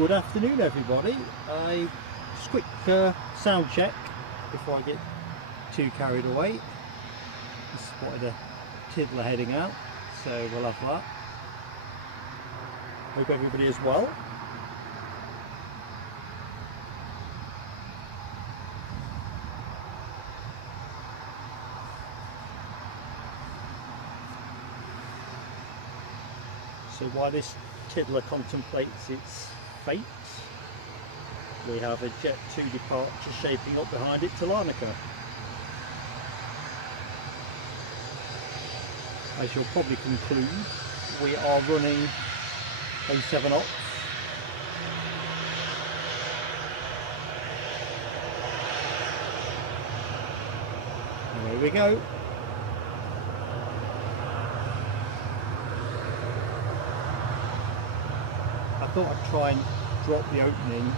Good afternoon, everybody. Just a quick sound check before I get too carried away. Just spotted a tiddler heading out, so we'll have that. Hope everybody is well. So while this tiddler contemplates its fate, we have a Jet 2 departure shaping up behind it to Larnaca. As you'll probably conclude, we are running a 7 knots. There we go. I thought I'd try and drop the opening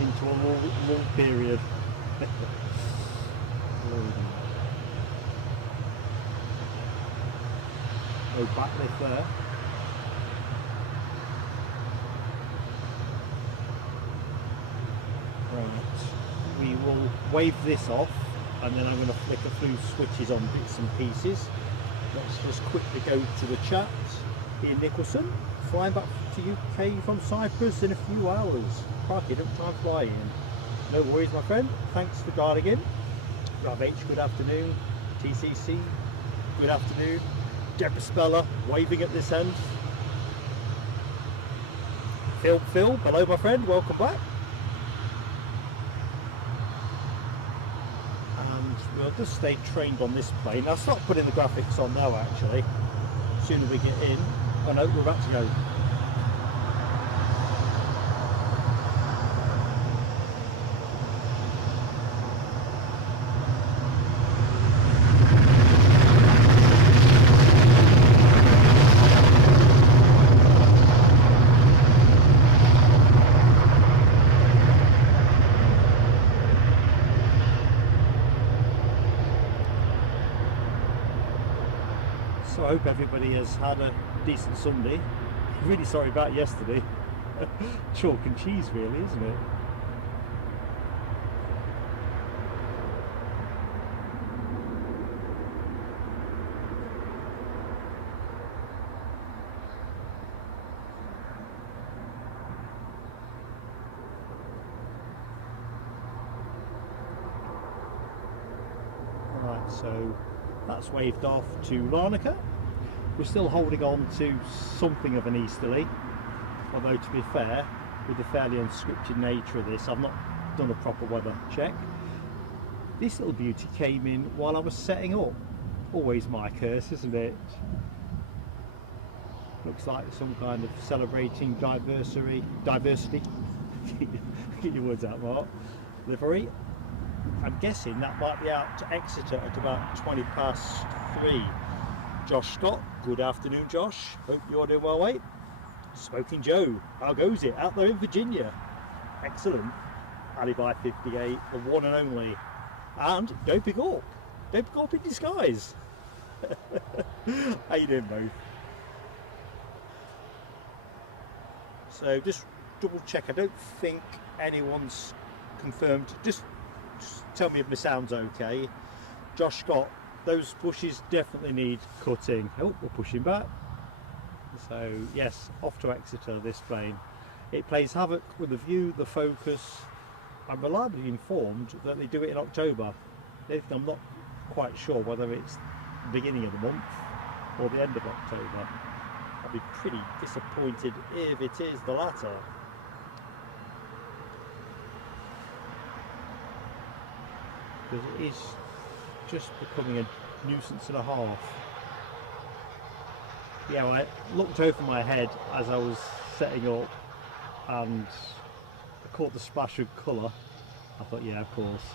into a more period. No backlift there. Right, we will wave this off and then I'm going to flick a few switches on bits and pieces. Let's just quickly go to the chat. Ian Nicholson, flying back to UK from Cyprus in a few hours. Crikey, don't try and fly in. No worries, my friend. Thanks for dialing in. Rav H, good afternoon. TCC, good afternoon. Deborah Speller, waving at this end. Phil, hello, my friend. Welcome back. And we'll just stay trained on this plane. I'll start putting the graphics on now, actually. As soon as we get in. Oh no, we're about to go. So I hope everybody has had a decent Sunday. Really sorry about yesterday. Chalk and cheese really, isn't it? Right, so that's waved off to Larnaca. We're still holding on to something of an easterly, although to be fair, with the fairly unscripted nature of this, I've not done a proper weather check. This little beauty came in while I was setting up. Always my curse, isn't it? Looks like some kind of celebrating diversity. Get your words out, Mark. Livery. I'm guessing that might be out to Exeter at about 3:20. Josh Scott, good afternoon, Josh. Hope you're doing well, mate. Smoking Joe, how goes it out there in Virginia? Excellent. Alibi 58, the one and only. And Dopey Gorp in disguise. How you doing, both? So just double check. I don't think anyone's confirmed. Just tell me if my sound's okay. Josh Scott, those bushes definitely need cutting. Oh, we're pushing back. So yes, off to Exeter, this plane. It plays havoc with the view, the focus. I'm reliably informed that they do it in October. I'm not quite sure whether it's the beginning of the month or the end of October. I'll be pretty disappointed if it is the latter. Because it is just becoming a nuisance and a half. Yeah, well, I looked over my head as I was setting up and I caught the splash of colour. I thought, yeah, of course.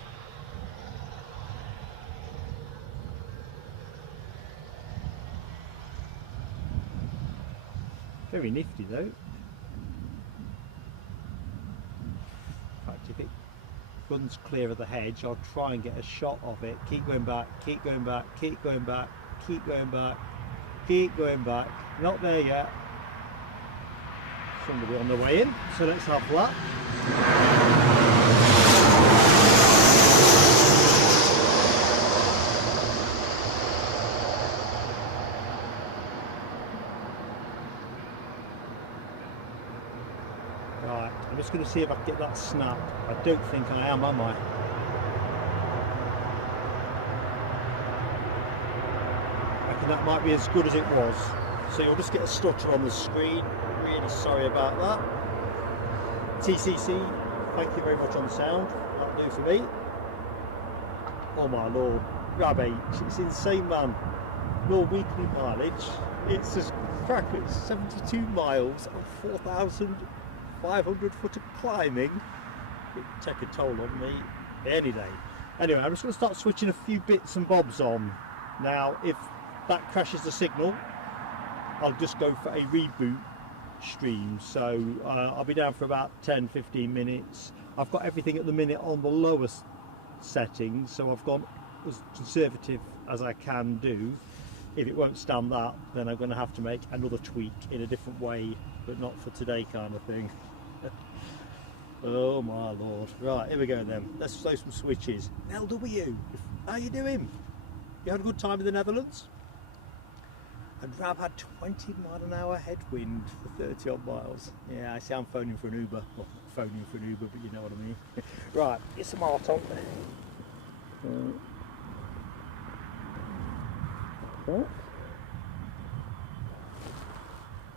Very nifty though. In fact, if it runs clear of the hedge, I'll try and get a shot of it. Keep going back, keep going back, keep going back, keep going back, keep going back. Not there yet. somebody on the way in, so let's have that. Right, I'm just going to see if I can get that snap. I don't think I am I? I reckon that might be as good as it was. So you'll just get a stutter on the screen. Really sorry about that. TCC, thank you very much on the sound. That'll do for me. Oh my lord, Grab H, it's insane, man. Your weekly mileage, it's just crackers. 72 miles and 4,500 foot of climbing. It'd take a toll on me any day. Anyway, I'm just going to start switching a few bits and bobs on. Now, if that crashes the signal, I'll just go for a reboot stream. So I'll be down for about 10-15 minutes. I've got everything at the minute on the lowest settings, so I've gone as conservative as I can do. If it won't stand that, then I'm going to have to make another tweak in a different way, but not for today kind of thing. Oh my lord. Right, here we go then. Let's throw some switches. LW, how you doing? You had a good time in the Netherlands? And Rab had 20 mile an hour headwind for 30 odd miles. Yeah, I see I'm phoning for an Uber. Well, not phoning for an Uber, but you know what I mean. Right, it's a Marton.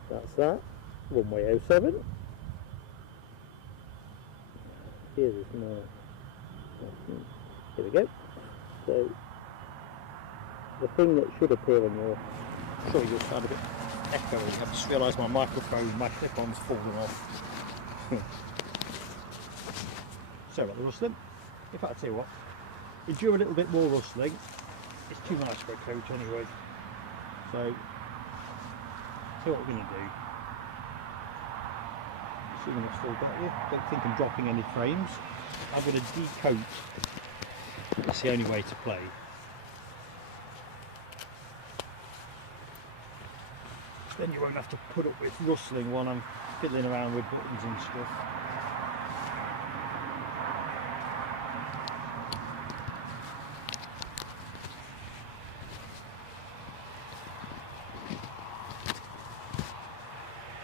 That's that. Runway 07. Here's this now. Here we go. So, the thing that should appear on your... Sorry, you'll sound a bit echoey. I've just realised my microphone, my clip-on's fallen off. Sorry about the rustling. In fact, I'll tell you what, endure a little bit more rustling. It's too nice for a coach anyway. So, see what we're going to do. Assuming I've still got you. Don't think I'm dropping any frames. I'm going to decoat. That's the only way to play. Then you won't have to put up with rustling while I'm fiddling around with buttons and stuff.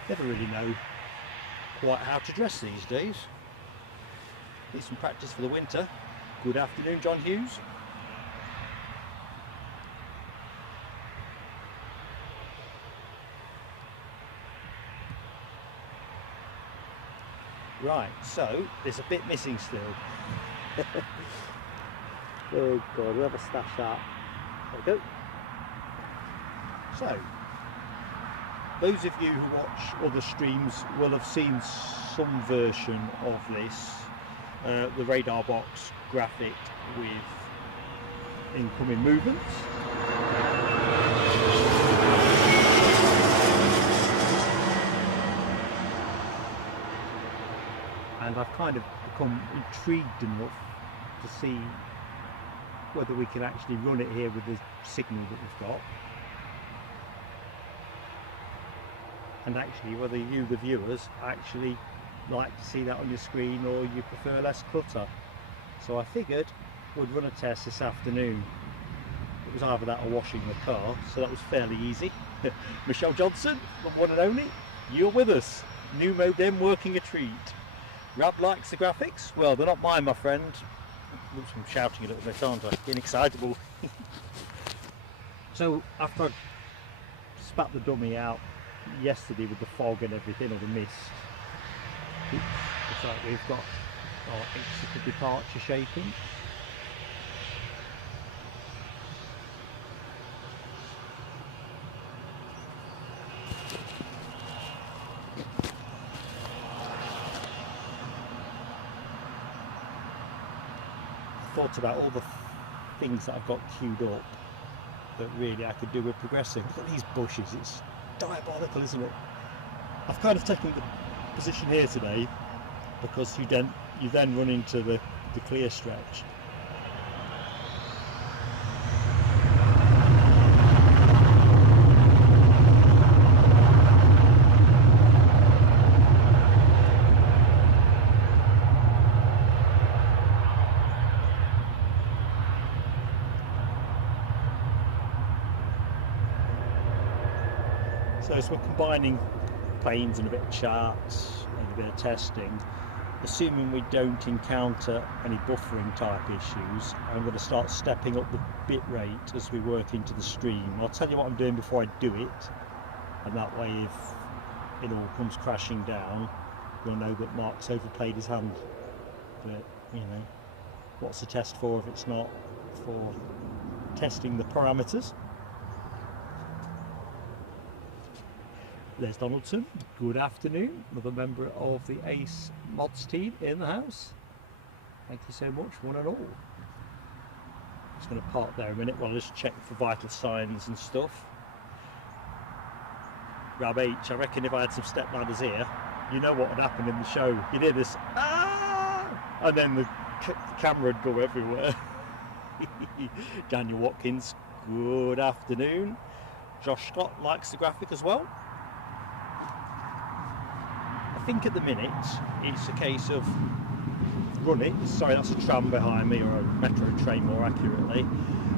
Never really know quite how to dress these days. Need some practice for the winter. Good afternoon, John Hughes. Right, so there's a bit missing still. Oh god, we'll have a stash that. There we go. So, those of you who watch other streams will have seen some version of this. The radar box graphic with incoming movements. And I've kind of become intrigued enough to see whether we can actually run it here with the signal that we've got, and actually whether you, the viewers, actually like to see that on your screen, or you prefer less clutter. So I figured we'd run a test this afternoon. It was either that or washing the car, so that was fairly easy. Michelle Johnson, the one and only, you're with us. New modem working a treat. Rab likes the graphics? Well, they're not mine, my friend. Oops, I'm shouting a little bit, aren't I? Being excitable. So, after I spat the dummy out yesterday with the fog and everything, or the mist, looks like we've got our exit of departure shaping. Thought about all the things that I've got queued up that really I could do with progressing. Look at these bushes, it's diabolical, isn't it? I've kind of taken the position here today because you then run into the clear stretch. So as we're combining planes and a bit of charts and a bit of testing, assuming we don't encounter any buffering type issues, I'm going to start stepping up the bit rate as we work into the stream. I'll tell you what I'm doing before I do it, and that way if it all comes crashing down, you'll know that Mark's overplayed his hand. But you know, what's the test for if it's not for testing the parameters? There's Donaldson. Good afternoon. Another member of the Ace Mods team in the house. Thank you so much, one and all. Just going to park there a minute while I just check for vital signs and stuff. Rab H, I reckon if I had some step ladders here, you know what would happen in the show. You'd hear this, ah! And then the camera would go everywhere. Daniel Watkins, good afternoon. Josh Scott likes the graphic as well. I think at the minute it's a case of run it. Sorry, that's a tram behind me, or a metro train more accurately.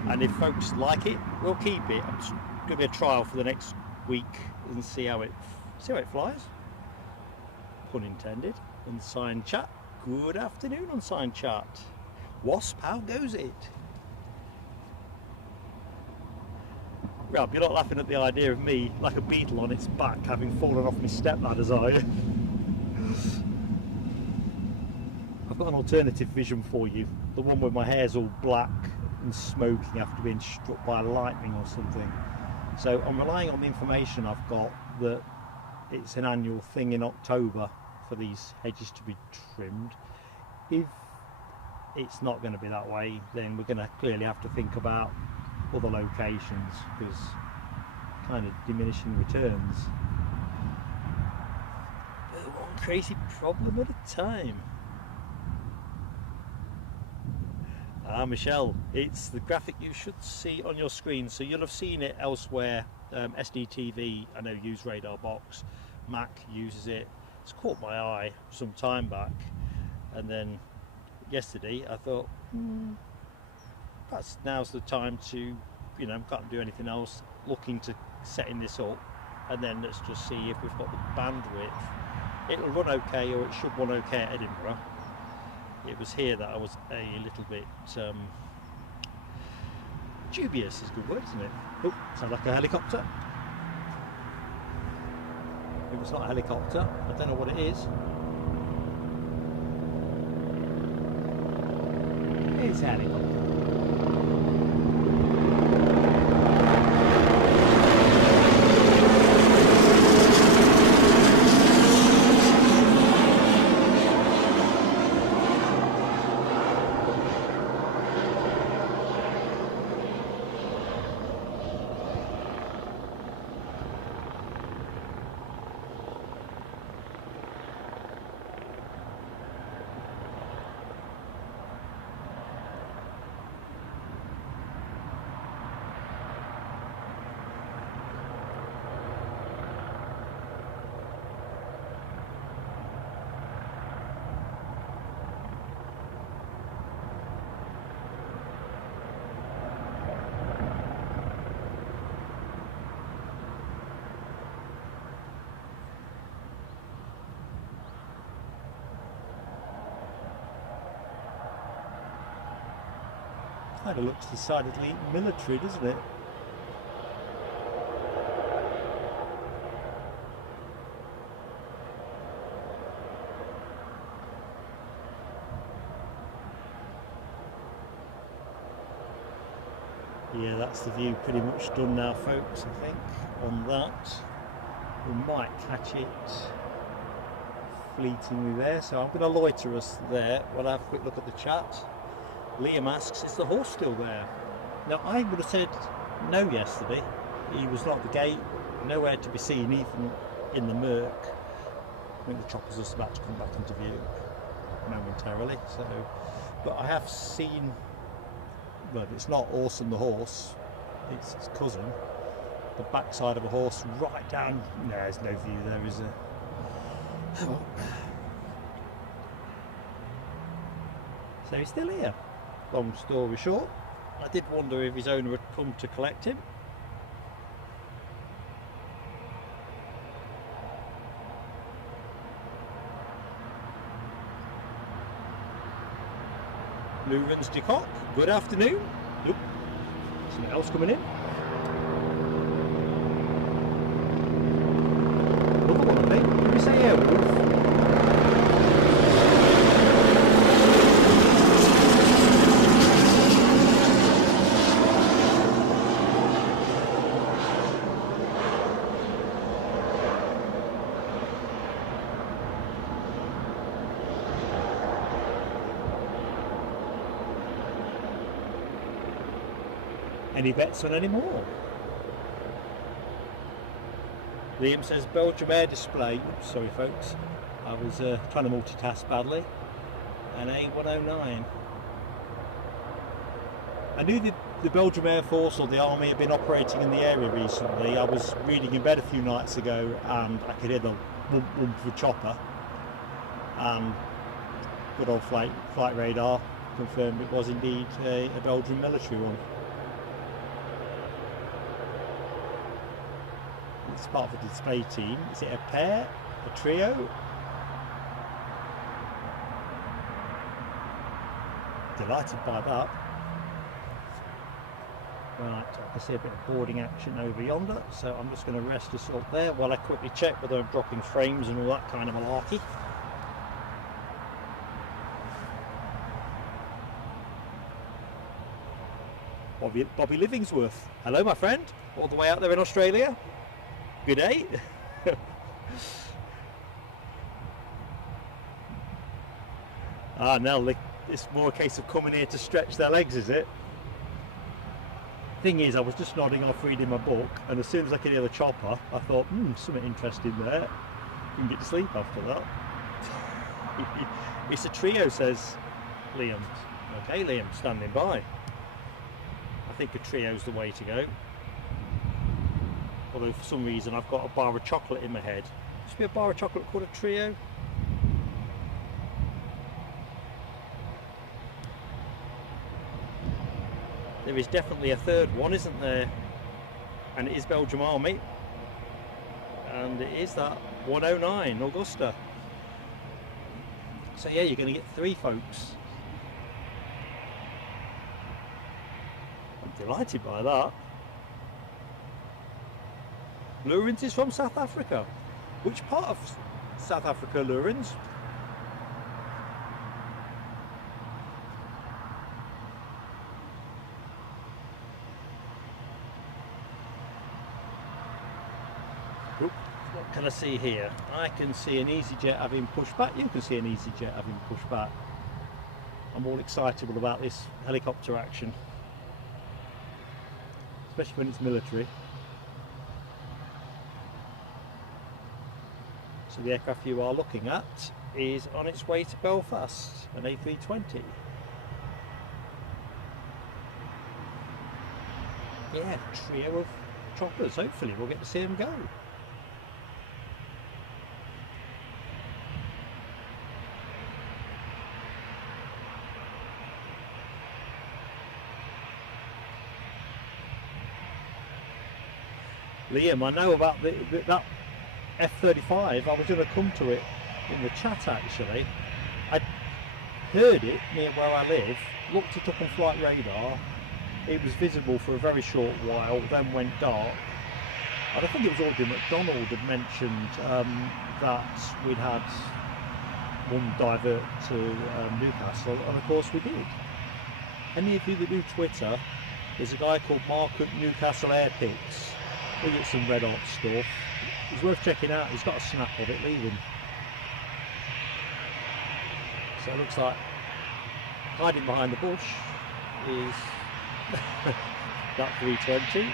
And if folks like it, we'll keep it. I'm just going to be a trial for the next week and see how it flies. Pun intended. Unsigned chat. Good afternoon, unsigned chat. Wasp, how goes it? Rob, you're not laughing at the idea of me like a beetle on its back having fallen off my step ladders, are you? I've got an alternative vision for you. The one where my hair's all black and smoking after being struck by lightning or something. So I'm relying on the information I've got that it's an annual thing in October for these hedges to be trimmed. If it's not going to be that way, then we're going to clearly have to think about other locations, because kind of diminishing returns. But one crazy problem at a time. Michelle, it's the graphic you should see on your screen, so you'll have seen it elsewhere. SDTV, I know, use Radar Box. Mac uses it. It's caught my eye some time back, and then yesterday I thought, perhaps now's the time to, you know, can't do anything else, looking to setting this up, and then let's just see if we've got the bandwidth. It'll run okay, or it should run okay at Edinburgh. It was here that I was a little bit dubious, is a good word, isn't it? Oh, sounds like a helicopter. If it's not a helicopter, I don't know what it is. It's a helicopter. Kind of looks decidedly military, doesn't it? Yeah, that's the view pretty much done now, folks, I think, on that. We might catch it fleetingly there, so I'm going to loiter us there. We'll have a quick look at the chat. Liam asks, is the horse still there? Now, I would have said no yesterday. He was not at the gate, nowhere to be seen, even in the murk. I think the chopper's just about to come back into view momentarily. So, but I have seen, well, it's not Orson the horse, it's his cousin. The backside of a horse right down. No, there's no view there, is there? Oh. So he's still here. Long story short, I did wonder if his owner had come to collect him. Lurens de Kock, good afternoon. Oop, something else coming in. Another one, I think. Did we say Airwolf? Any bets on any more? Liam says Belgium air display. Oops, sorry folks, I was trying to multitask badly. An A109. I knew the Belgium Air Force or the Army had been operating in the area recently. I was reading in bed a few nights ago and I could hear the whoomp whoomp of a chopper. And good old flight radar confirmed it was indeed a Belgian military one. It's part of the display team. Is it a pair? A trio? Delighted by that. Right, I can see a bit of boarding action over yonder, so I'm just going to rest this up there while I quickly check whether I'm dropping frames and all that kind of malarkey. Bobby Livingsworth. Hello my friend, all the way out there in Australia. Good day. Now it's more a case of coming here to stretch their legs, is it? Thing is, I was just nodding off reading my book, and as soon as I could hear the chopper, I thought, something interesting there. You can get to sleep after that. It's a trio, says Liam. Okay, Liam, standing by. I think a trio's the way to go. Although for some reason I've got a bar of chocolate in my head. Must be a bar of chocolate called a trio. There is definitely a third one, isn't there? And it is Belgium Army. And it is that 109 Augusta. So yeah, you're going to get three folks. I'm delighted by that. Lurens is from South Africa. Which part of South Africa, Lurens? Oop, what can I see here? I can see an EasyJet having pushed back. You can see an EasyJet having pushed back. I'm all excitable about this helicopter action, especially when it's military. So the aircraft you are looking at is on its way to Belfast, an A320. Yeah, trio of choppers. Hopefully we'll get to see them go. Liam, I know about that F-35. I was going to come to it in the chat actually. I heard it near where I live, looked it up on flight radar. It was visible for a very short while, then went dark. And I think it was Audrey McDonald had mentioned that we'd had one divert to Newcastle, and of course we did. Any of you that do Twitter, there's a guy called Mark at Newcastle Airpics. He gets some red hot stuff. It's worth checking out. He's got a snap of it leaving. So it looks like hiding behind the bush is that 320.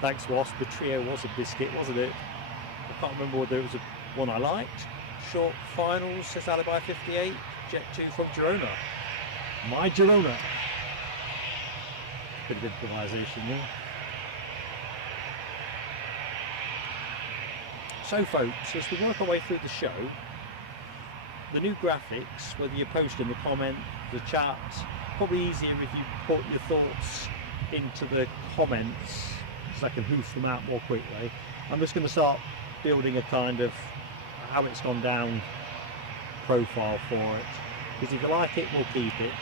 Thanks Wasp, the trio was a biscuit, wasn't it? I can't remember whether it was a one I liked. Short finals, says Alibi 58. Jet 2 from Girona. My Girona. Bit of improvisation there. So folks, as we work our way through the show, the new graphics, whether you post in the comment, the chat, probably easier if you put your thoughts into the comments so I can hoof them out more quickly. I'm just going to start building a kind of how it's gone down profile for it, because if you like it, we'll keep it.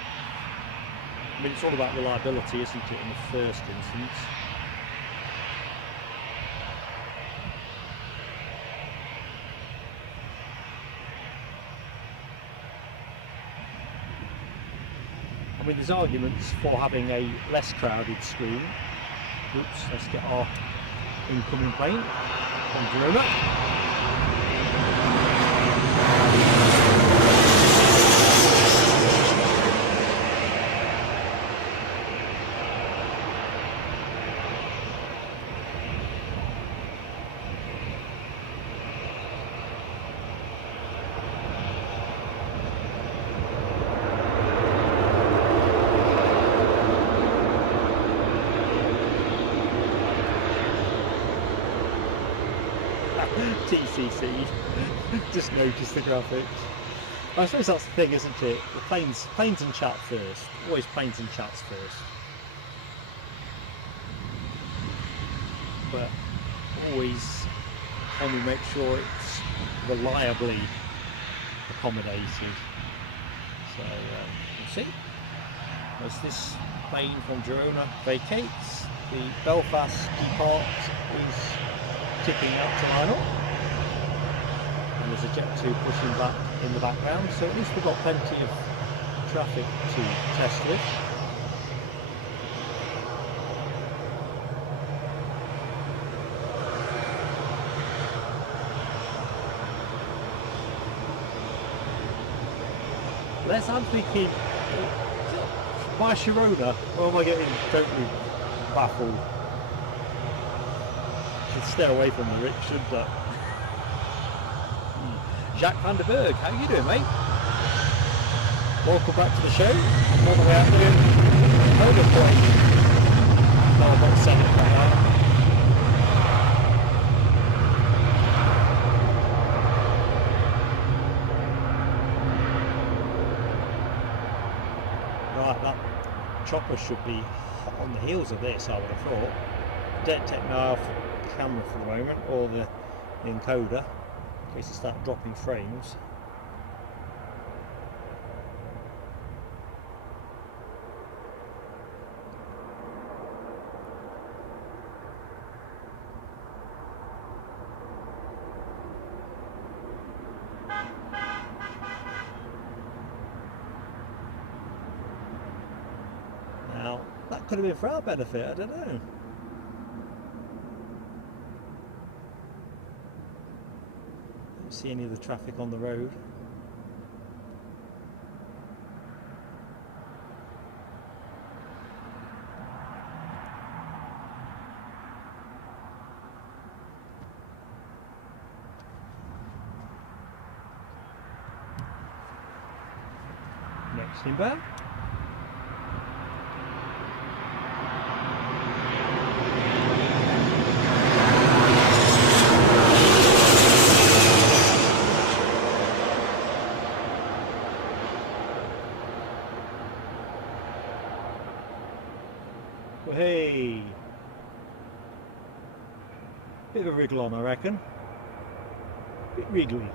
I mean, it's all about reliability, isn't it, in the first instance. I mean, there's arguments for having a less crowded screen. Oops, let's get our incoming plane from Girona. TCC, just notice the graphics. I suppose that's the thing, isn't it? The planes and chat first. Always planes and chats first. But always can we make sure it's reliably accommodated. So we'll see. As this plane from Girona vacates, the Belfast depart is tipping out to line up. And there's a Jet 2 pushing back in the background, so at least we've got plenty of traffic to test with. I'm thinking, my Sharona, or am I getting totally baffled? Should stay away from the rich, shouldn't I? Jacques van der Berg, how you doing, mate? Welcome back to the show. I'm all the way out there. Overplay. No, I'm not selling it now. Right, that chopper should be hot on the heels of this, I would have thought. Detect now off the camera for the moment, or the encoder. In case it starts dropping frames. Now, that could have been for our benefit, I don't know. See any of the traffic on the road. Next inbound. Hey, bit of a wriggle on, I reckon. Bit wriggly.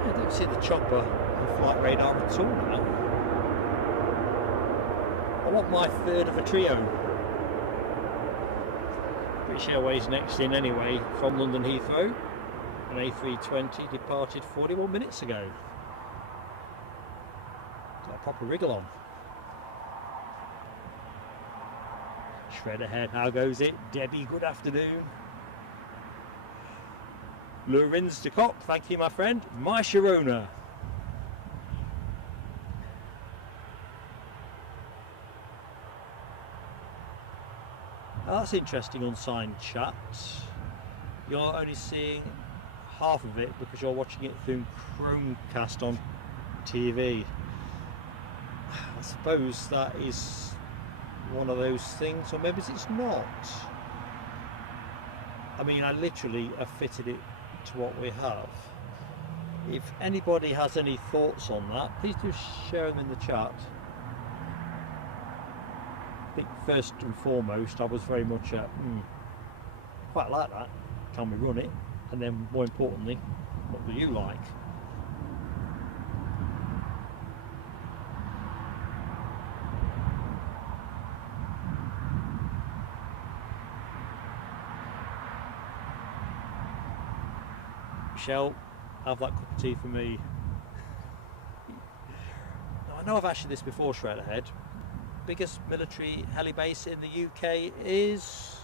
I don't see the chopper on flight radar at all now. I want my third of a trio. British Airways next in anyway from London Heathrow. An A320 departed 41 minutes ago. Proper wriggle on. Shred ahead, how goes it? Debbie, good afternoon. Lorenz de Kock, thank you my friend. My Sharona. Oh, that's interesting, unsigned chat. You're only seeing half of it because you're watching it through Chromecast on TV. I suppose that is one of those things, or maybe it's not. I mean, I literally have fitted it to what we have. If anybody has any thoughts on that, please do share them in the chat. I think first and foremost, I was very much quite like that. Can we run it? And then more importantly, what do you like? Michelle, have that cup of tea for me. Now, I know I've asked you this before, Shredderhead. Biggest military heli base in the UK is...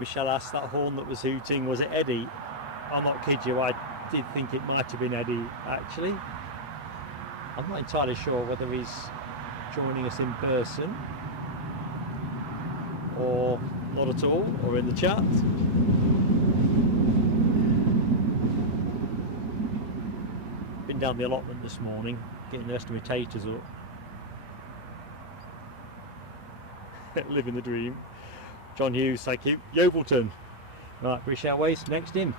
Michelle asked, that horn that was hooting, was it Eddie? I'm not kidding you, I did think it might have been Eddie actually. I'm not entirely sure whether he's joining us in person or not at all, or in the chat. Been down the allotment this morning, getting the rest of my taters up. Living the dream. John Hughes, thank you. Yeovilton. Right, British Airways, next in.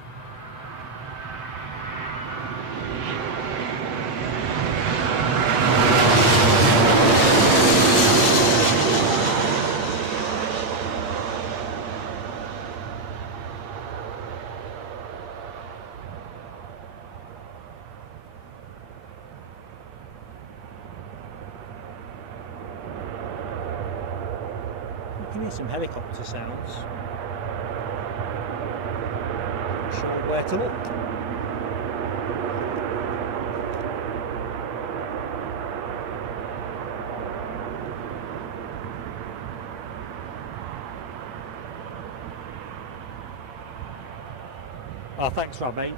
You can hear some helicopter sounds. Not sure where to look. Oh, thanks, Rob H.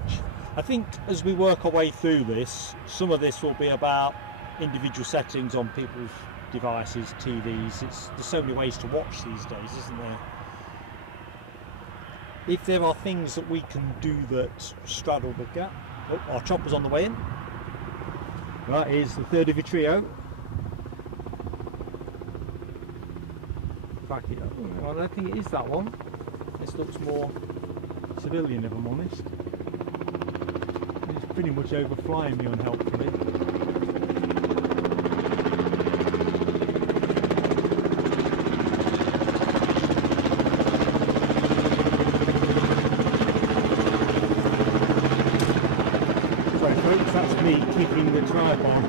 I think as we work our way through this, some of this will be about individual settings on people's devices, TVs. There's so many ways to watch these days, isn't there? If there are things that we can do that straddle the gap. Oh, our chopper's on the way in. Right, here's the third of your trio. In fact, I don't think it is that one. This looks more civilian, if I'm honest. It's pretty much overflying me unhelpfully. That's me kicking the tripod.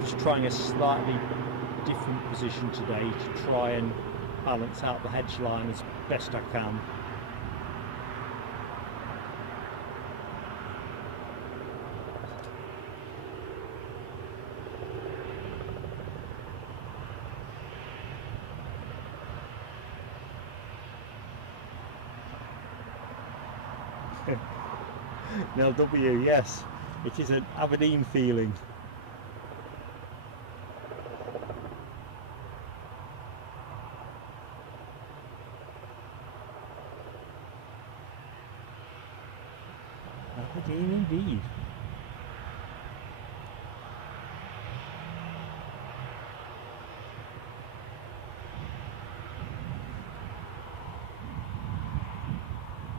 Just trying a slightly different position today to try and balance out the hedge line as best I can. Nell W, yes, it is an Aberdeen feeling. Aberdeen indeed.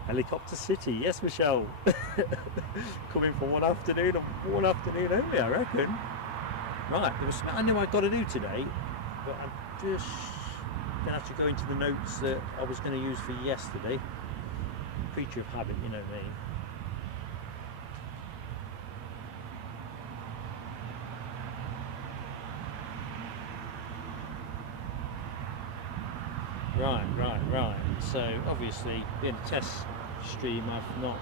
Helicopter City, yes, Michelle. Coming for one afternoon only, I reckon. Right, there was something I knew I'd got to do today, but I'm just going to have to go into the notes that I was going to use for yesterday. Creature of habit, you know me. Right. So obviously in a test stream I've not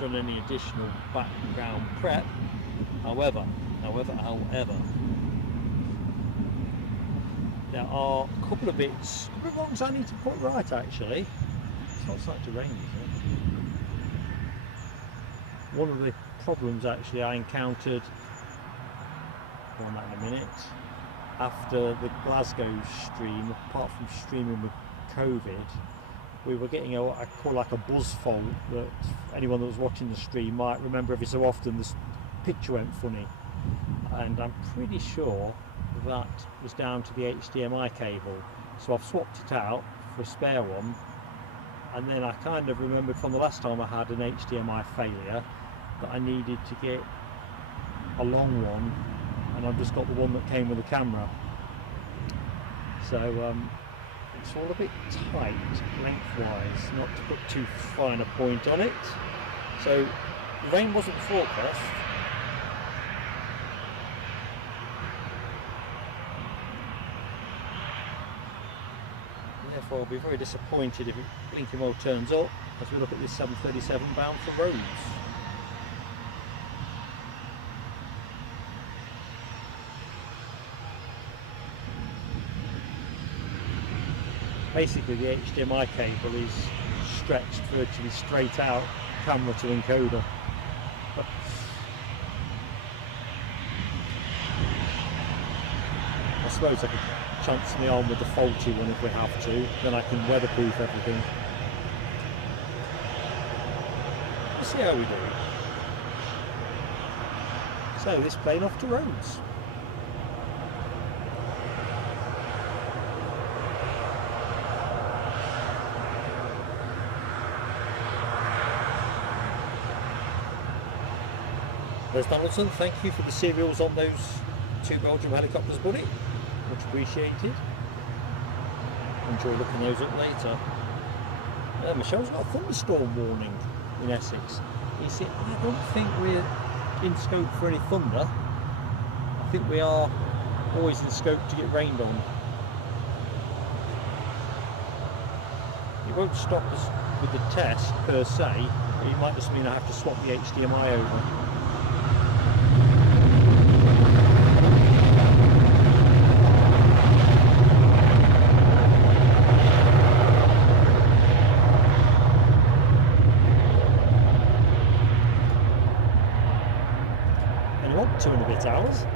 done any additional background prep. However, there are a couple of wrongs I need to put right actually. It's not starting to rain, is it? One of the problems actually I encountered, on that in a minute, after the Glasgow stream, apart from streaming with COVID, we were getting what I call like a buzz fault that anyone that was watching the stream might remember every so often. The picture went funny, and I'm pretty sure that was down to the HDMI cable. So I've swapped it out for a spare one, and then I kind of remembered from the last time I had an HDMI failure that I needed to get a long one, and I've just got the one that came with the camera. So it's all a bit tight lengthwise, not to put too fine a point on it. So rain wasn't forecast. Therefore I'll be very disappointed if it blinking well turns up as we look at this 737 bound for Rhodes. Basically the HDMI cable is stretched virtually straight out camera to encoder. I suppose I could chance me on with the faulty one if we have to, then I can weatherproof everything. We'll see how we do. So this plane off to Rhodes. There's Donaldson, thank you for the serials on those 2 Belgium helicopters, buddy. Much appreciated. Enjoy looking those up later. Michelle's got a thunderstorm warning in Essex. You see, I don't think we're in scope for any thunder. I think we are always in scope to get rained on. It won't stop us with the test per se. It might just mean I have to swap the HDMI over. Anyone? 2 and a bit hours.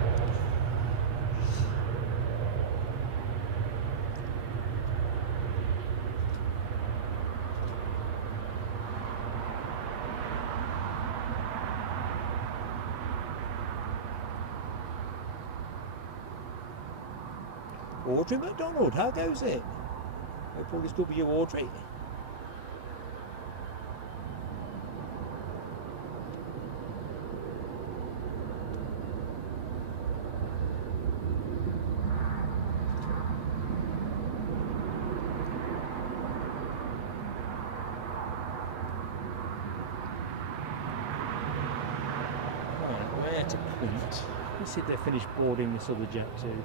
Audrey McDonald, how goes it? Hope all is good with you, Audrey. Right, we're at a point. Let's see if they finish boarding this other jet too.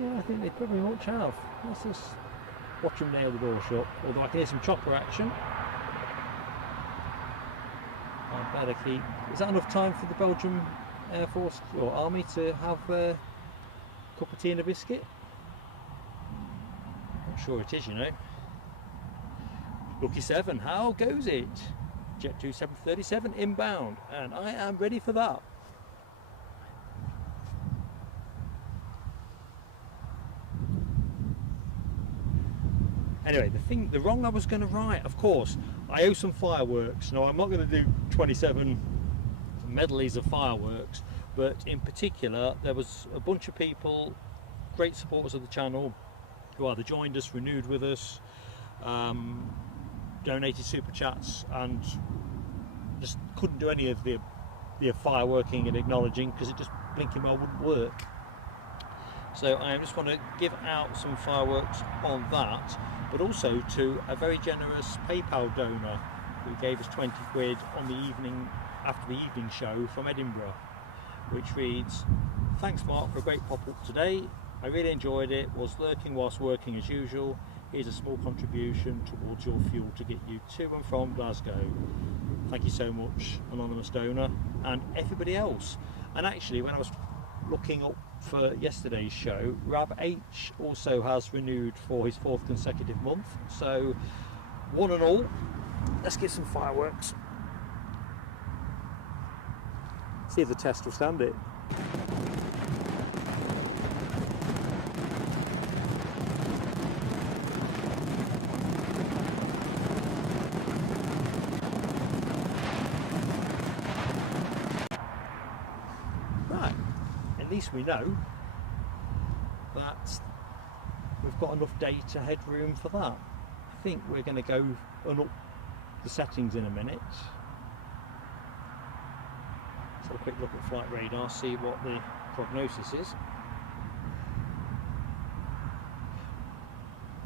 Yeah, I think they pretty much have. Let's just watch them nail the door shut. Although I can hear some chopper action. I better keep... Is that enough time for the Belgium Air Force or Army to have a cup of tea and a biscuit? Not sure it is, you know. Lucky 7, how goes it? Jet 2 737 inbound, and I am ready for that. Anyway, the wrong I was going to write, of course, I owe some fireworks. No, I'm not going to do 27 medleys of fireworks, but in particular, there was a bunch of people, great supporters of the channel, who either joined us, renewed with us, donated super chats, and just couldn't do any of the fireworking and acknowledging because it just blinking well wouldn't work. So I just want to give out some fireworks on that, but also to a very generous PayPal donor who gave us 20 quid on the evening after the evening show from Edinburgh, which reads, "Thanks Mark for a great pop-up today. I really enjoyed it, was lurking whilst working as usual. Here's a small contribution towards your fuel to get you to and from Glasgow." Thank you so much, anonymous donor, and everybody else. And actually, when I was looking up for yesterday's show, Rab H also has renewed for his 4th consecutive month. So, one and all, let's get some fireworks. See if the test will stand it. Right, at least we know that we've got enough data headroom for that. I think we're going to go and up the settings in a minute. Let's have a quick look at flight radar, see what the prognosis is.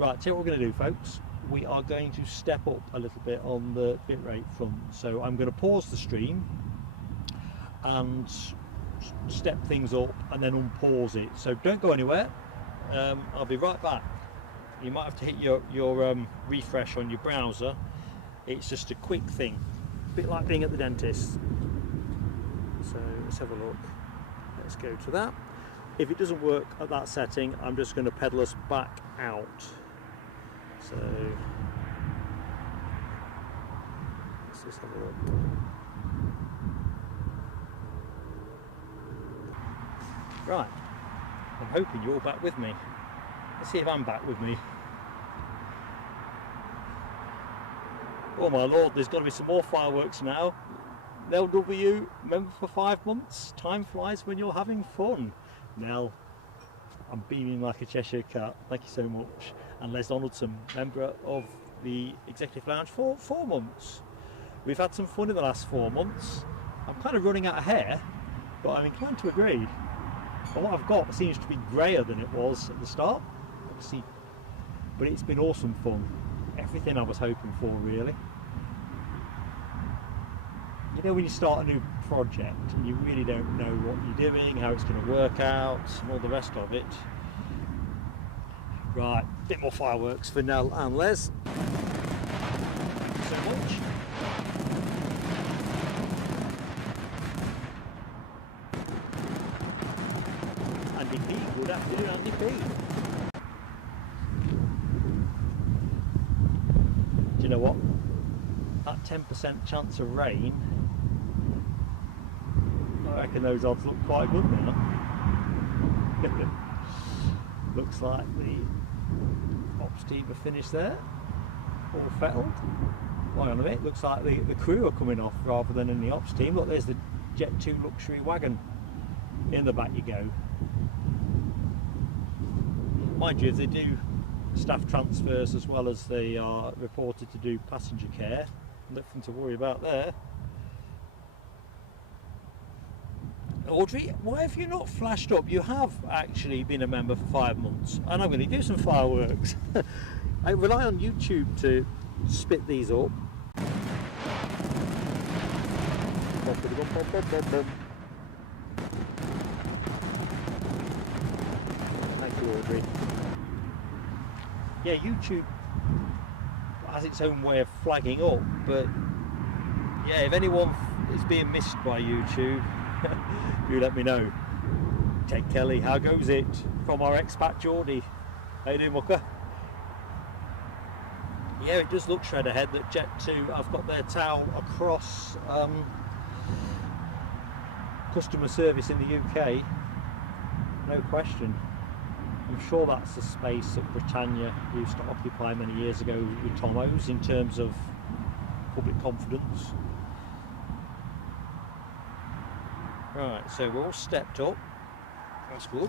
Right, tell you what we're going to do, folks. We are going to step up a little bit on the bitrate front. So I'm going to pause the stream and step things up and then unpause it. So don't go anywhere. I'll be right back. You might have to hit your refresh on your browser. It's just a quick thing, a bit like being at the dentist. So let's have a look. Let's go to that. If it doesn't work at that setting, I'm just going to pedal us back out. So let's just have a look. Right, I'm hoping you're back with me. Let's see if I'm back with me. Oh my lord, there's got to be some more fireworks now. LW, member for 5 months. Time flies when you're having fun. Nell, I'm beaming like a Cheshire cat. Thank you so much. And Les Donaldson, member of the Executive Lounge for 4 months. We've had some fun in the last 4 months. I'm kind of running out of hair, but I'm inclined to agree. But what I've got seems to be greyer than it was at the start. See, but it's been awesome fun. Everything I was hoping for, really. You know, when you start a new project and you really don't know what you're doing, how it's going to work out, and all the rest of it. Right, a bit more fireworks for Nell and Les. Thank you so much. Andy P, good afternoon, Andy P. Do you know what? That 10% chance of rain, I reckon those odds look quite good now. Looks like the ops team have finished there, all fettled. Hang on a minute, looks like the crew are coming off rather than in the ops team. Look, there's the Jet 2 luxury wagon. In the back you go. Mind you, if they do staff transfers as well as they are reported to do passenger care, nothing to worry about there. Audrey, why have you not flashed up? You have actually been a member for 5 months, and I'm going to do some fireworks. I rely on YouTube to spit these up. Thank you, Audrey. Yeah, YouTube has its own way of flagging up, but yeah, if anyone is being missed by YouTube, do let me know. Ted Kelly, how goes it? From our expat Geordie. How you doing, Mucker? Yeah, it does look shred ahead that Jet 2 have got their towel across customer service in the UK. No question. I'm sure that's the space that Britannia used to occupy many years ago with Tom O's in terms of public confidence. Right, so we're all stepped up. That's good.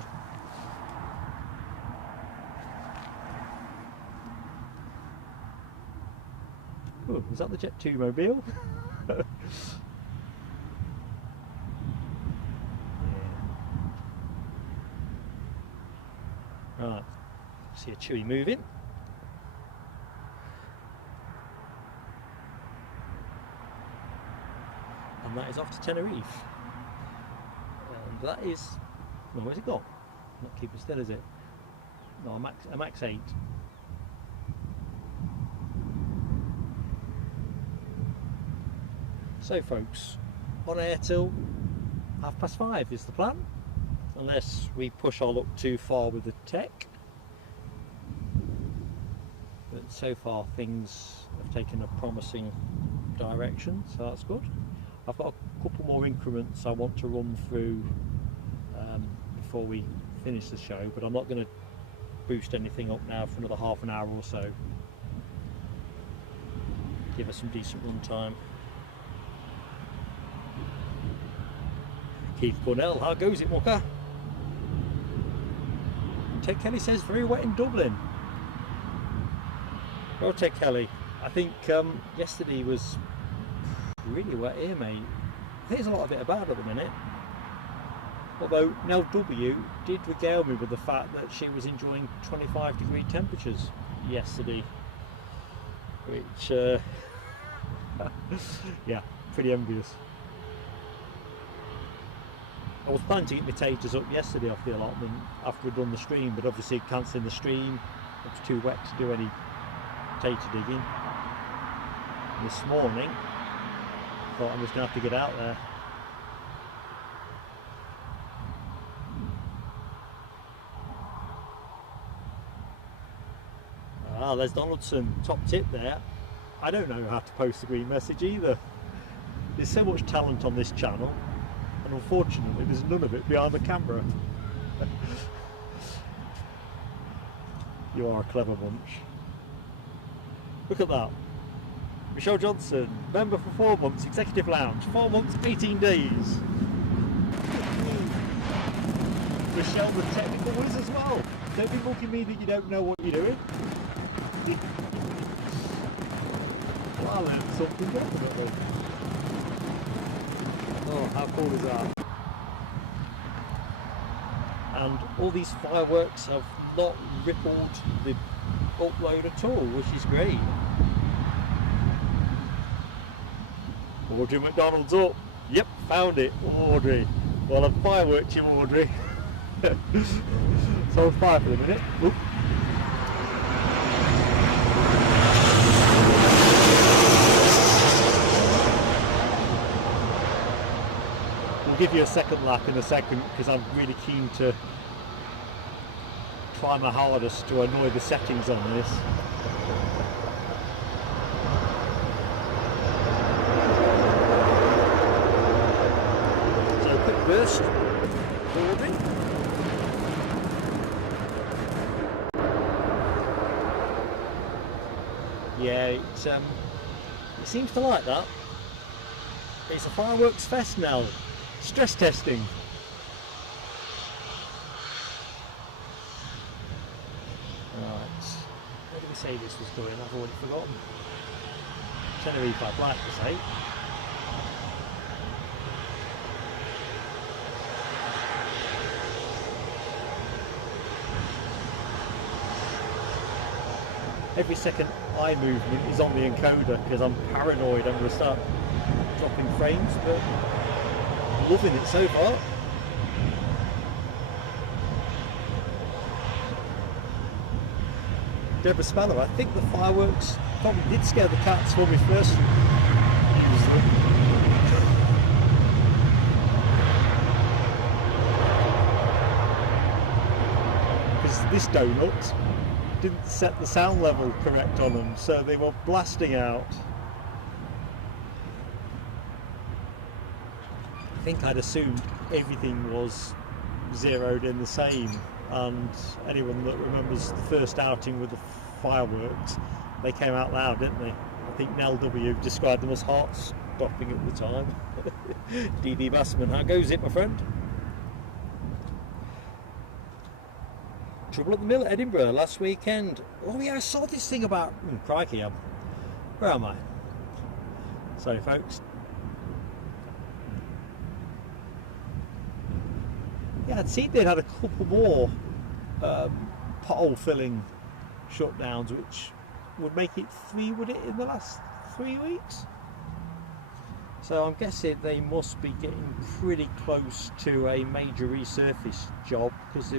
Oh, is that the Jet 2 mobile? Yeah. Right, see a Chewy moving. And that is off to Tenerife. And that is, well, where's it gone? Not keeping still, is it? No, a max 8. So folks, on air till 5:30 is the plan, unless we push our luck too far with the tech. But so far things have taken a promising direction, so that's good. I've got a couple more increments I want to run through before we finish the show, but I'm not going to boost anything up now for another half an hour or so. Give us some decent run time. Keith Cornell, how goes it, Walker? Ted Kelly says very wet in Dublin. Well, Ted Kelly, I think yesterday was really wet here, mate. There's a lot of it about at the minute. Although Nell W did regale me with the fact that she was enjoying 25-degree temperatures. yesterday, which yeah, pretty envious. I was planning to get my taters up yesterday off the allotment after we'd done the stream, but obviously cancelling the stream, it was too wet to do any tater digging. And this morning, I thought I'm just going to have to get out there. Ah, there's Donaldson, top tip there. I don't know how to post a green message either. There's so much talent on this channel, and unfortunately there's none of it behind the camera. You are a clever bunch. Look at that. Michelle Johnson, member for 4 months, executive lounge, 4 months, 18 days. Michelle the technical whiz as well. Don't be mocking me that you don't know what you're doing. Well, I learned something definitely. Oh, how cool is that? And all these fireworks have not rippled the upload at all, which is great. Audrey McDonald's up. Yep, found it, Audrey. Well, I've fireworked you, Audrey. So on fire for a minute. Oop. We'll give you a second lap in a second because I'm really keen to try my hardest to annoy the settings on this. So quick burst. Yeah, it seems to like that. It's a fireworks fest now. Stress testing. Right, where did we say this was going? I've already forgotten. Tenerife, I'd like to say. Every second eye movement is on the encoder because I'm paranoid I'm going to start dropping frames, but loving it so far. Deborah Spanner, I think the fireworks probably did scare the cats when we first used them. Because this donut didn't set the sound level correct on them, so they were blasting out. I think I'd assumed everything was zeroed in the same, and anyone that remembers the first outing with the fireworks, they came out loud, didn't they? I think Nell W described them as heart-stopping at the time. DD Bassman, how goes it, my friend? Trouble at the Mill at Edinburgh last weekend. Oh yeah, I saw this thing about... crikey, where am I? Sorry folks. Yeah, I'd seen they'd had a couple more pothole filling shutdowns, which would make it 3, would it, in the last 3 weeks? So I'm guessing they must be getting pretty close to a major resurface job, because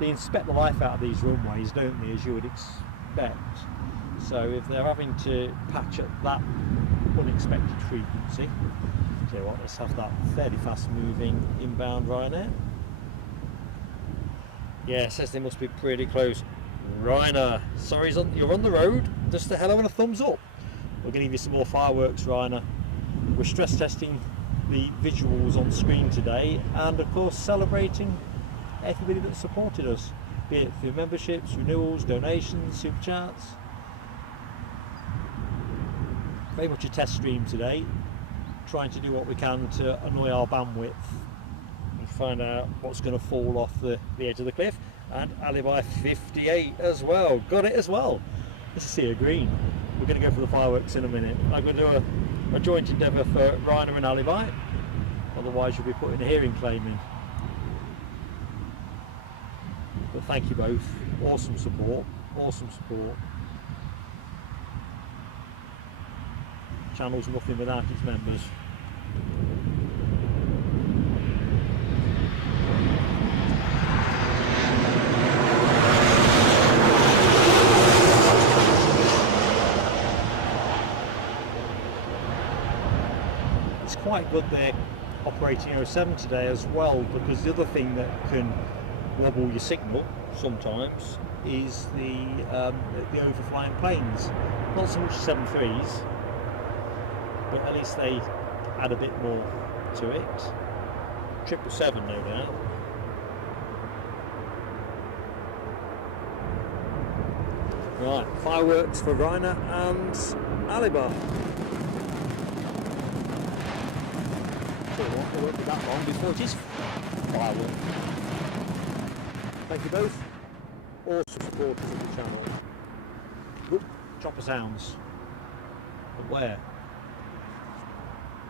they inspect the life out of these runways, don't they, as you would expect. So if they're having to patch at that unexpected frequency, so what, let's have that fairly fast moving inbound Ryanair. Yeah, it says they must be pretty close. Ryanair, sorry you're on the road, just a hell of a thumbs up. We're going to give you some more fireworks, Ryanair. We're stress testing the visuals on screen today, and of course celebrating everybody that supported us, be it through memberships, renewals, donations, super chats. Very much a test stream today, trying to do what we can to annoy our bandwidth and find out what's going to fall off the edge of the cliff. And Alibi 58 as well, got it as well. Let's see a green. We're going to go for the fireworks in a minute. I'm going to do a joint endeavour for Ryanair and Alibi, otherwise you'll be putting a hearing claim in. But thank you both. awesome support, awesome support. Channel's nothing without its members. It's quite good they're operating 07 today as well, because the other thing that can wobble your signal sometimes is the overflying planes. Not so much 7.3s, but at least they add a bit more to it. 777 no doubt. Right, fireworks for Reiner and Alibar. It won't be that long before it is fireworks. Thank you both. Awesome supporters of the channel. Oop, chopper sounds. But where?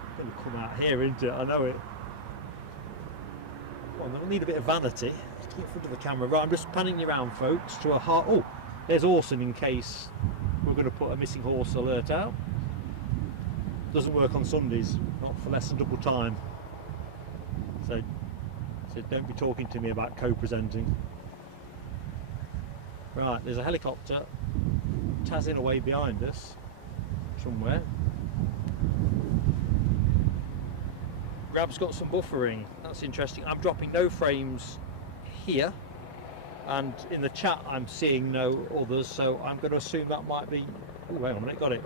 It's going to come out here, isn't it? I know it. Well, I'll need a bit of vanity to get in front of the camera. Right, I'm just panning you around, folks, to a heart. Oh, there's Orson in case we're going to put a missing horse alert out. Doesn't work on Sundays, not for less than double time. So don't be talking to me about co-presenting. Right, there's a helicopter tazzing away behind us somewhere. Grab's got some buffering, that's interesting. I'm dropping no frames here, and in the chat I'm seeing no others, so I'm going to assume that might be... Oh, hang on a minute, got it.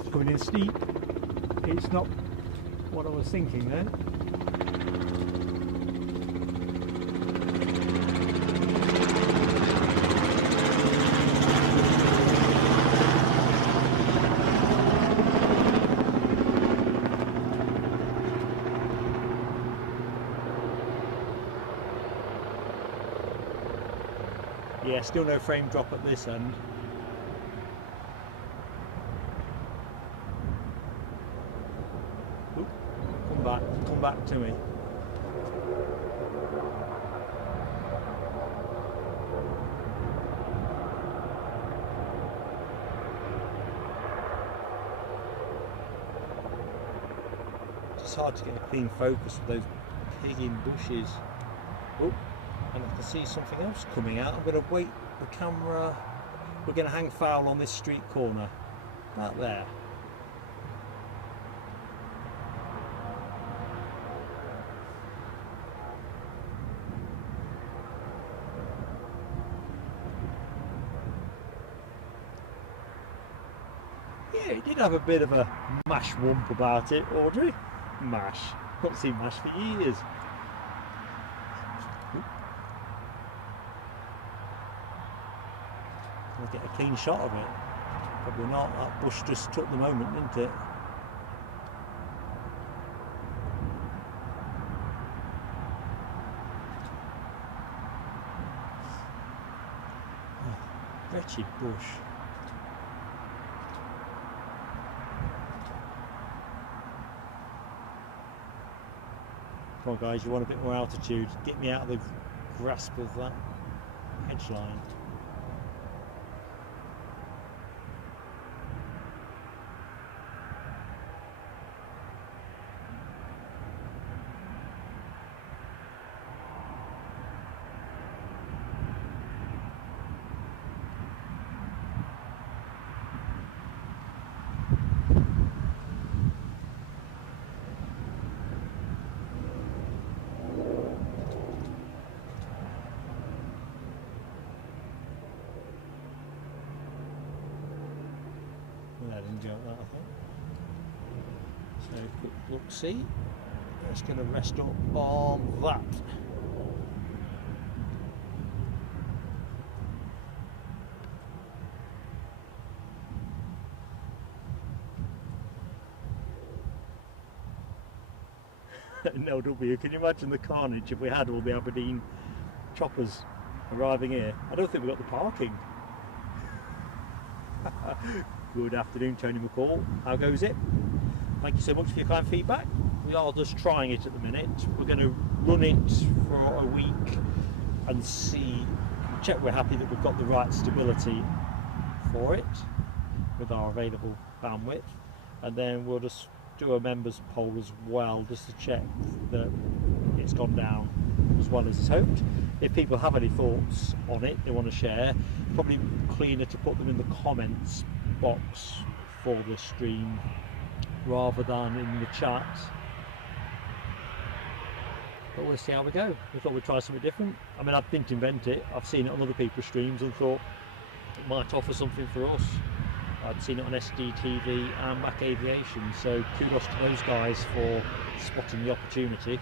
It's coming in steep. It's not what I was thinking then. Yeah, still no frame drop at this end. Oop, come back to me. It's hard to get a clean focus with those pigging bushes. Oop. And I can see something else coming out. I'm going to wait the camera. We're going to hang foul on this street corner. About there. Yeah, it did have a bit of a mash wump about it, Audrey. Mash. Not seen mash for years. I'll get a clean shot of it. Probably not. That bush just took the moment, didn't it? Oh, wretched bush. Come on guys, you want a bit more altitude. Get me out of the grasp of that hedge line. I didn't get that, I think. So quick look, see. It's going to rest up on that. No W. Can you imagine the carnage if we had all the Aberdeen choppers arriving here? I don't think we got the parking. Good afternoon, Tony McCall. How goes it? Thank you so much for your kind feedback. We are just trying it at the minute. We're going to run it for a week and check we're happy that we've got the right stability for it with our available bandwidth, and then we'll just do a members poll as well just to check that it's gone down as well as hoped. If people have any thoughts on it they want to share, probably cleaner to put them in the comments box for the stream rather than in the chat. But we'll see how we go. We thought we'd try something different. I mean, I didn't invent it. I've seen it on other people's streams and thought it might offer something for us. I'd seen it on SDTV and Mac Aviation, so kudos to those guys for spotting the opportunity.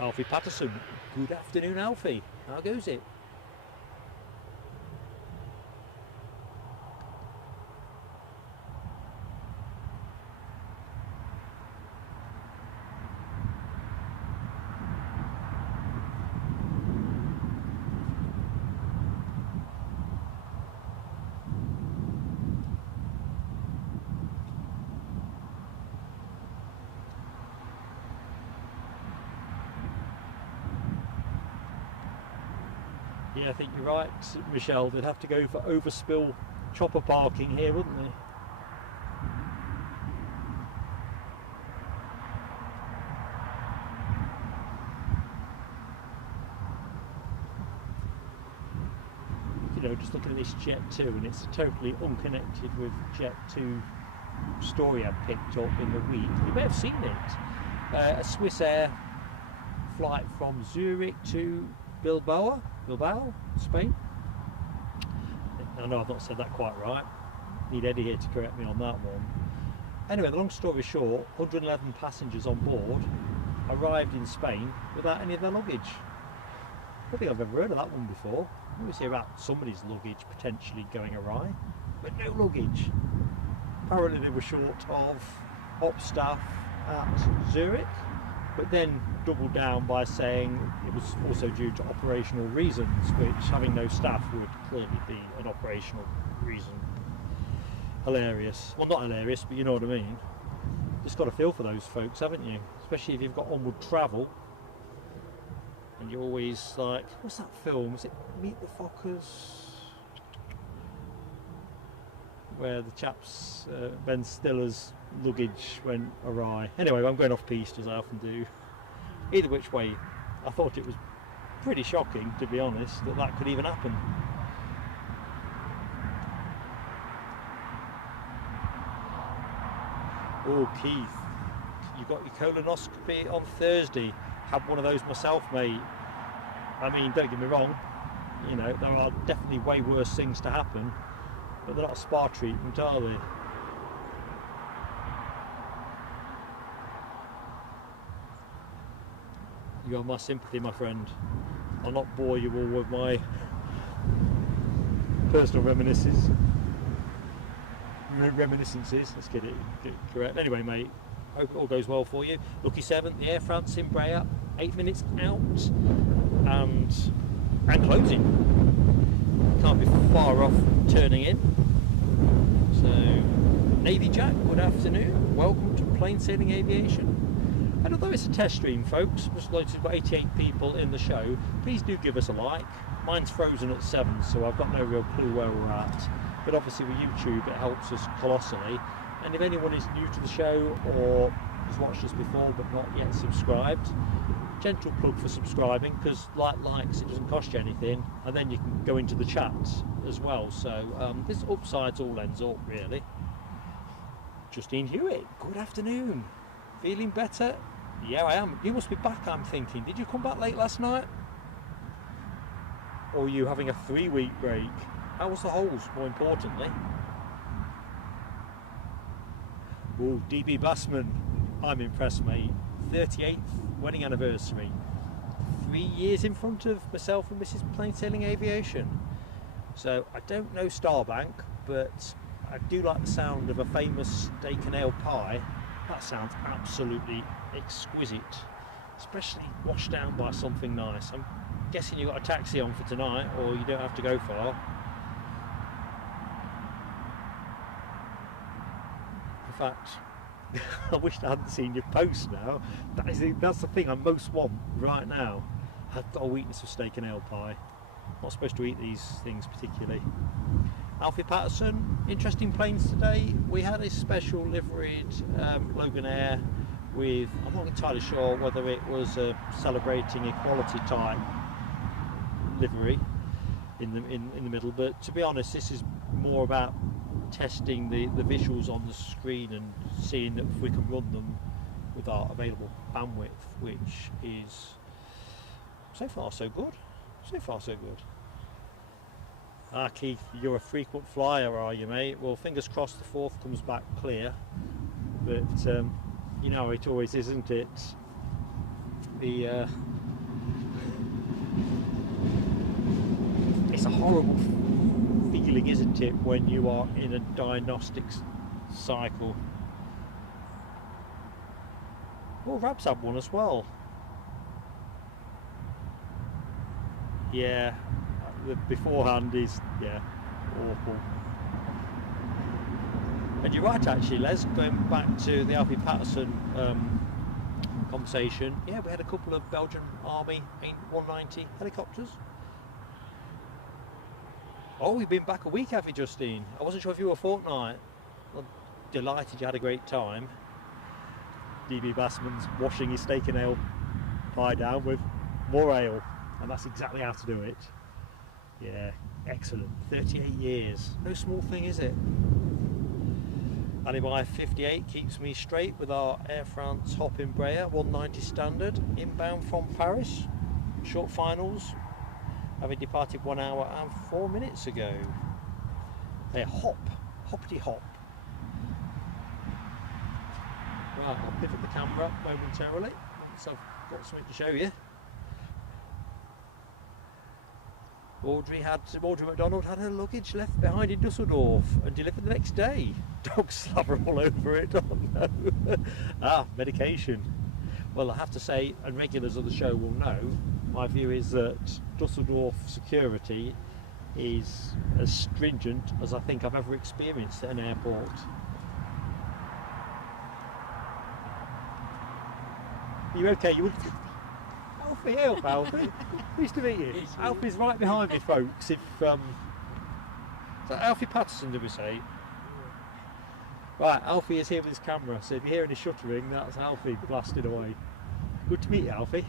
Alfie Patterson, good afternoon Alfie, how goes it? Yeah, I think you're right, Michelle. They'd have to go for overspill chopper parking here, wouldn't they? You know, just looking at this Jet 2, and it's totally unconnected with Jet 2 story I picked up in the week. You may have seen it. A Swiss Air flight from Zurich to Bilbao, Spain. I know I've not said that quite right. Need Eddie here to correct me on that one. Anyway, the long story short, 111 passengers on board arrived in Spain without any of their luggage. I don't think I've ever heard of that one before. I always hear about somebody's luggage potentially going awry, but no luggage. Apparently they were short of op staff at Zurich, but then doubled down by saying it was also due to operational reasons, which having no staff would clearly be an operational reason. Hilarious. Well, not hilarious, but you know what I mean. Just got a feel for those folks, haven't you? Especially if you've got onward travel and you're always like, what's that film? Was it Meet the Fockers? Where the chaps, Ben Stiller's luggage went awry. Anyway, I'm going off piste as I often do. Either which way, I thought it was pretty shocking, to be honest, that that could even happen. Oh, Keith, you got your colonoscopy on Thursday. Had one of those myself, mate. I mean, don't get me wrong, you know, there are definitely way worse things to happen, but they're not a spa treatment, are they? You have my sympathy, my friend. I'll not bore you all with my personal reminiscences. Let's get it correct. Anyway, mate, hope it all goes well for you. Lucky 7th, the Air France Embraer, 8 minutes out and closing. Can't be far off turning in. So, Navy Jack, good afternoon. Welcome to Plain Sailing Aviation. And although it's a test stream, folks, just like we've got 88 people in the show, please do give us a like. Mine's frozen at 7, so I've got no real clue where we're at. But obviously with YouTube it helps us colossally. And if anyone is new to the show or has watched us before but not yet subscribed, gentle plug for subscribing, because likes, it doesn't cost you anything, and then you can go into the chat as well. So this upsides all ends up, really. Justine Hewitt, good afternoon. Feeling better? Yeah, I am. You must be back, I'm thinking. Did you come back late last night? Or are you having a 3-week break? How was the holes, more importantly? Oh, DB Bassman, I'm impressed, mate. 38th wedding anniversary. 3 years in front of myself and Mrs. Plain Sailing Aviation. So I don't know Starbank, but I do like the sound of a famous steak and ale pie. That sounds absolutely exquisite, especially washed down by something nice. I'm guessing you've got a taxi on for tonight, or you don't have to go far. In fact, I wish I hadn't seen your post now. That's the thing I most want right now. I've got a weakness for steak and ale pie. Not supposed to eat these things particularly. Alfie Patterson, interesting planes today. We had a special liveried Logan Air with, I'm not entirely sure whether it was a celebrating equality type livery in the middle, but to be honest, this is more about testing the visuals on the screen and seeing that if we can run them with our available bandwidth, which is so far so good. So far so good. Ah, Keith, you're a frequent flyer, are you, mate? Well, fingers crossed the fourth comes back clear, but you know it always isn't it? It's a horrible feeling, isn't it, when you are in a diagnostics cycle. Well, Rab's had one as well. Yeah, the beforehand is, yeah, awful. And you're right actually, Les, going back to the Alfie Patterson conversation, yeah, we had a couple of Belgian Army 190 helicopters. Oh, we've been back a week, have you, Justine? I wasn't sure if you were a fortnight. Well, delighted you had a great time. DB Bassman's washing his steak and ale pie down with more ale, and that's exactly how to do it. Yeah, excellent. 38 years. No small thing, is it? Alibi 58 keeps me straight with our Air France Hop Embraer 190 standard, inbound from Paris. Short finals, having departed 1 hour and 4 minutes ago. Hey, hoppity hop. Right, I'll pivot the camera momentarily once I've got something to show you. Audrey MacDonald had her luggage left behind in Dusseldorf and delivered the next day. Dog slobber all over it, oh no. Medication. Well, I have to say, and regulars of the show will know, my view is that Dusseldorf security is as stringent as I think I've ever experienced at an airport. Are you okay? You would... Alfie, help, Alfie. Nice to meet you. Alfie's right behind me, folks. If so Alfie Patterson, did we say? Right, Alfie is here with his camera, so if you hear any shuttering, that's Alfie blasted away. Good to meet you, Alfie.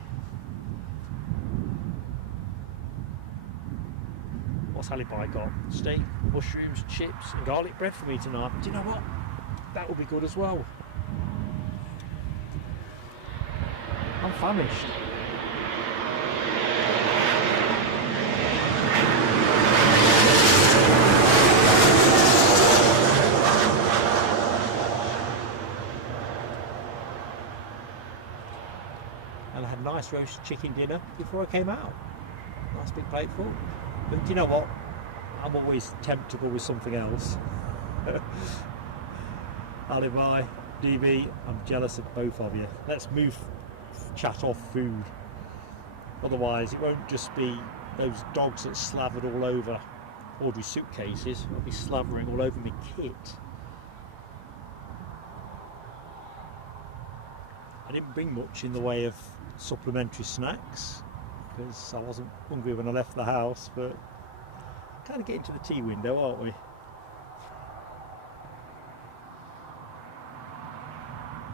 What's Alibi got? Steak, mushrooms, chips, and garlic bread for me tonight. Do you know what? That would be good as well. I'm famished. And I had a nice roast chicken dinner before I came out. Nice big plateful. But do you know what? I'm always temptable with something else. Alibi, DB, I'm jealous of both of you. Let's move chat off food. Otherwise it won't just be those dogs that slathered all over Audrey's suitcases. I'll be slavering all over my kit. I didn't bring much in the way of supplementary snacks because I wasn't hungry when I left the house, but kind of getting to the tea window, aren't we?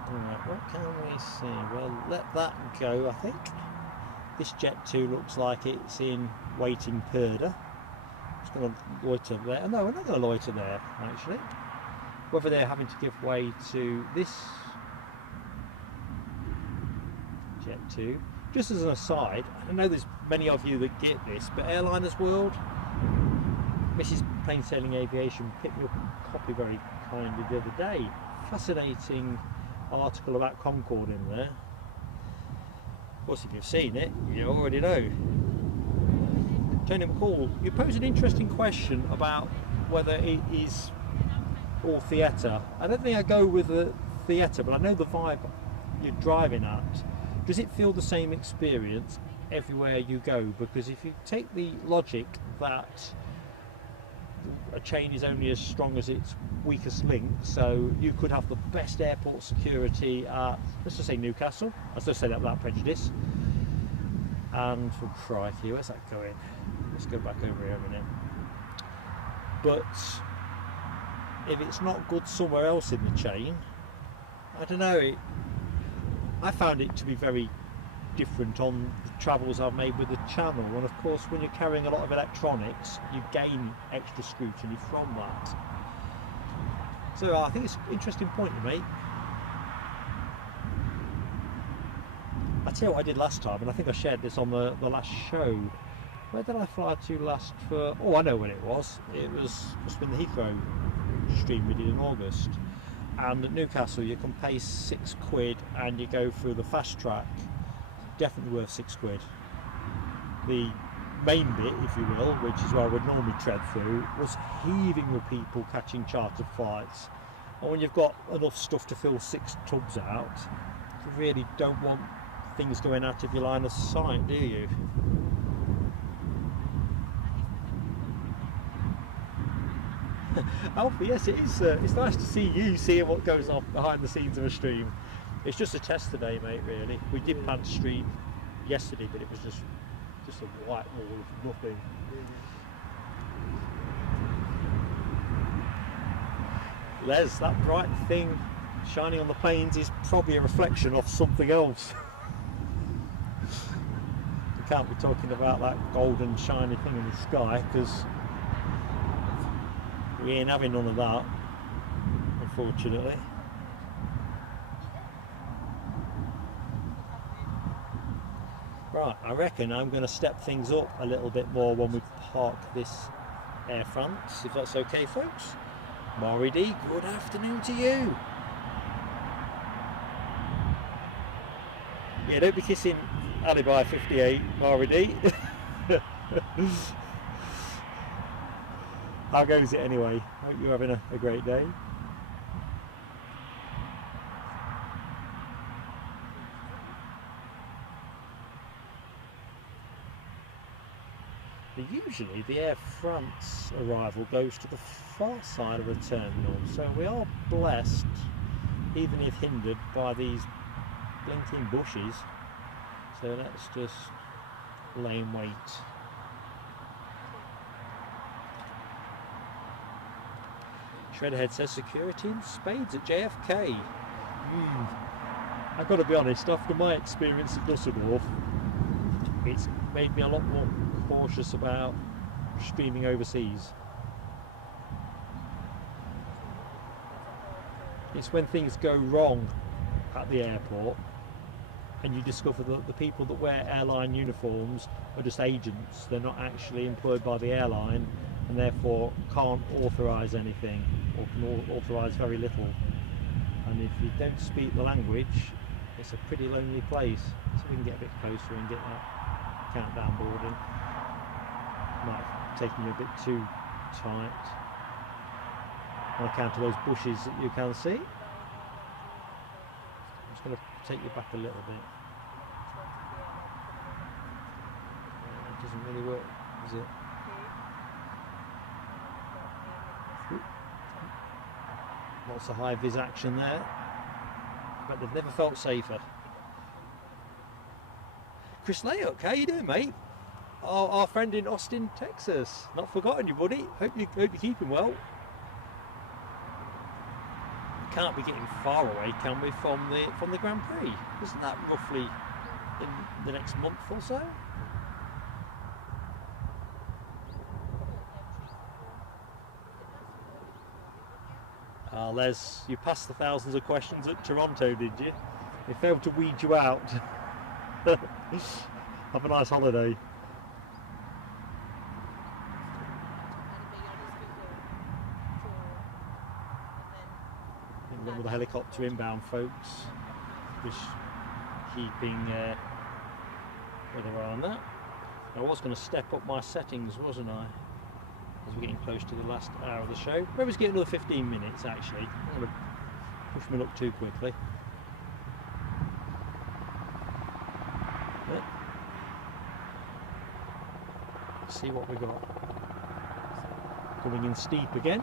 Alright, what can we see? Well, let that go, I think. This Jet 2 looks like it's in waiting Perda. Just going to loiter there. No, we're not going to loiter there, actually. Whether they're having to give way to this Jet 2. Just as an aside, I know there's many of you that get this, but Airliners World, Mrs. Plain Sailing Aviation picked me up a copy very kindly the other day. Fascinating article about Concorde in there. Of course, if you've seen it, you already know. Tony McCall, you pose an interesting question about whether it is all theatre. I don't think I go with the theatre, but I know the vibe you're driving at. Does it feel the same experience everywhere you go? Because if you take the logic that a chain is only as strong as its weakest link, so you could have the best airport security at, let's just say Newcastle, let's just say that without prejudice, And for crikey, where's that going? Let's go back over here a minute. But if it's not good somewhere else in the chain, I don't know, I found it to be very different on the travels I've made with the channel, and of course when you're carrying a lot of electronics you gain extra scrutiny from that. So I think it's an interesting point you make. I tell you what I did last time, and I think I shared this on the last show. Where did I fly to last for? Oh, I know when it was. It was must have been the Heathrow stream we did in August. And at Newcastle you can pay £6 and you go through the fast track. Definitely worth £6. The main bit, if you will, which is where I would normally tread through, was heaving with people catching chartered flights. And when you've got enough stuff to fill 6 tubs out, you really don't want things going out of your line of sight, do you? Alfie, yes it is. It's nice to see you seeing what goes on behind the scenes of a stream. It's just a test today, mate, really. We did plan to stream yesterday, but it was just a white wall of nothing. Les, that bright thing shining on the planes is probably a reflection of something else. You can't be talking about that golden shiny thing in the sky, because we ain't having none of that, unfortunately. Right, I reckon I'm going to step things up a little bit more when we park this Air France, if that's okay, folks. Maury D, good afternoon to you. Yeah, don't be kissing Alibi 58, Maury D. How goes it anyway? Hope you're having a great day. Usually the Air France arrival goes to the far side of the terminal, so we are blessed, even if hindered by these blinking bushes. So let's just lane wait. Shredderhead says security in spades at JFK. I've got to be honest, after my experience at Dusseldorf, it's made me a lot more cautious about streaming overseas. It's when things go wrong at the airport and you discover that the people that wear airline uniforms are just agents. They're not actually employed by the airline and therefore can't authorise anything, or can authorise very little. And if you don't speak the language, it's a pretty lonely place. So we can get a bit closer and get that countdown boarding. Might have taken you a bit too tight on account of those bushes that you can see. I'm just going to take you back a little bit. It doesn't really work, does it? Lots of high vis action there, but they've never felt safer. Chris Layuck, how you doing, mate? Our friend in Austin, Texas. Not forgotten you, buddy. Hope you're keeping well. Can't be getting far away, can we, from the Grand Prix? Isn't that roughly in the next month or so? Les, you passed the thousands of questions at Toronto, did you? They failed to weed you out. Have a nice holiday. With the helicopter inbound, folks. Just keeping where they are on that. I was going to step up my settings, wasn't I? As we're getting close to the last hour of the show. Maybe let's get another 15 minutes actually. I don't want to push me luck too quickly. But let's see what we got. Coming in steep again.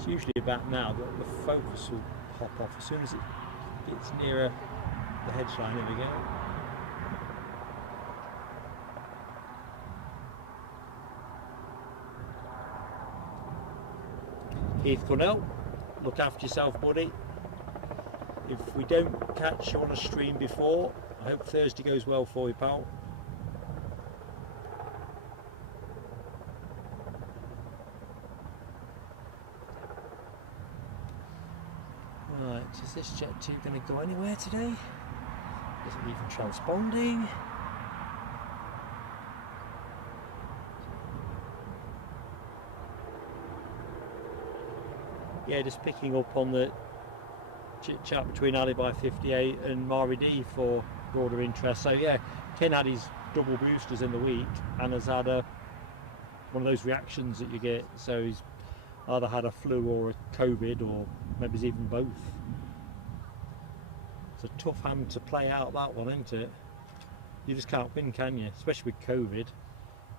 It's usually about now that the focus will pop off as soon as it gets nearer the hedge line. There we go. Keith Cornell, look after yourself, buddy. If we don't catch you on a stream before, I hope Thursday goes well for you, pal. Right, is this jet 2 going to go anywhere today? Isn't even transponding. Yeah, just picking up on the chit chat between Alibi 58 and Mari D for broader interest. So yeah, Ken had his double boosters in the week and has had one of those reactions that you get. So he's either had a flu or a COVID, or maybe it's even both. It's a tough hand to play out, that one, isn't it? You just can't win, can you? Especially with COVID.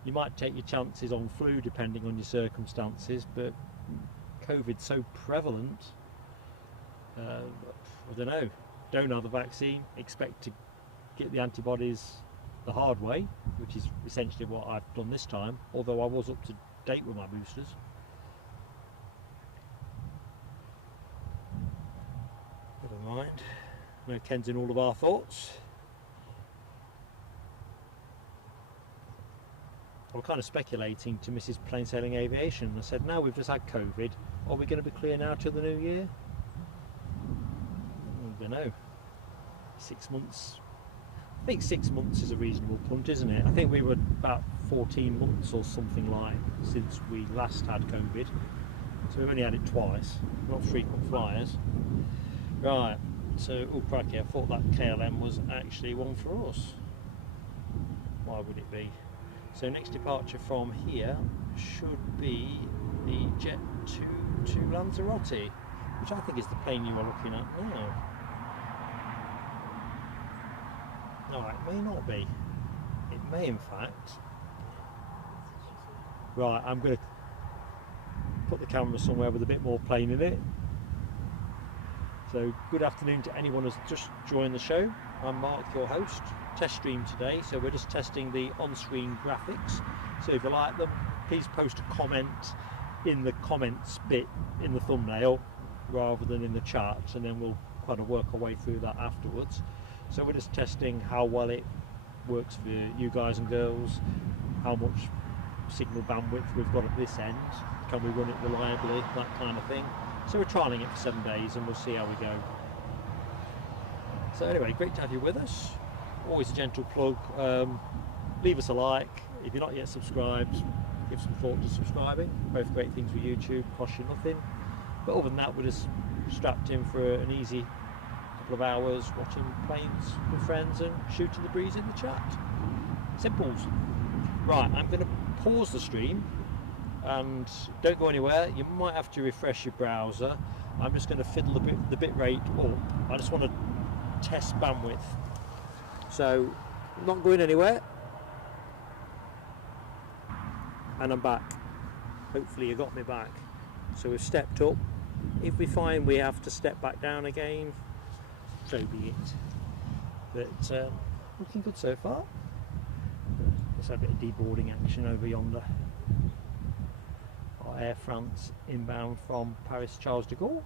You might take your chances on flu depending on your circumstances, but COVID's so prevalent. I don't know. Don't have the vaccine. Expect to get the antibodies the hard way, which is essentially what I've done this time. Although I was up to date with my boosters. Never mind. No, Ken's in all of our thoughts. I was kind of speculating to Mrs. Plain Sailing Aviation. I said, now we've just had COVID, are we going to be clear now till the new year? I don't know. 6 months. I think 6 months is a reasonable punt, isn't it? I think we were about 14 months or something like since we last had COVID. So we've only had it twice. We're not frequent flyers. Right. So, oh crikey, I thought that KLM was actually one for us. Why would it be? So next departure from here should be the Jet 2 to Lanzarote, which I think is the plane you are looking at now. No, it may not be. It may in fact. Right, I'm going to put the camera somewhere with a bit more plane in it. So good afternoon to anyone who's just joined the show. I'm Mark, your host. Test stream today, so we're just testing the on-screen graphics. So if you like them, please post a comment in the comments bit in the thumbnail rather than in the chat, and then we'll kind of work our way through that afterwards. So we're just testing how well it works for you guys and girls, how much signal bandwidth we've got at this end, can we run it reliably, that kind of thing. So we're trialling it for 7 days and we'll see how we go. So anyway, great to have you with us. Always a gentle plug. Leave us a like. If you're not yet subscribed, give some thought to subscribing. Both great things with YouTube, cost you nothing. But other than that, we're just strapped in for an easy couple of hours watching planes with friends and shooting the breeze in the chat. Simples. Right, I'm going to pause the stream and don't go anywhere. You might have to refresh your browser. I'm just going to fiddle the bit rate up. I just want to test bandwidth. So, not going anywhere. And I'm back. Hopefully you got me back. So we've stepped up. If we find we have to step back down again, so be it. But looking good so far. Let's have a bit of deboarding action over yonder. Our Air France inbound from Paris Charles de Gaulle.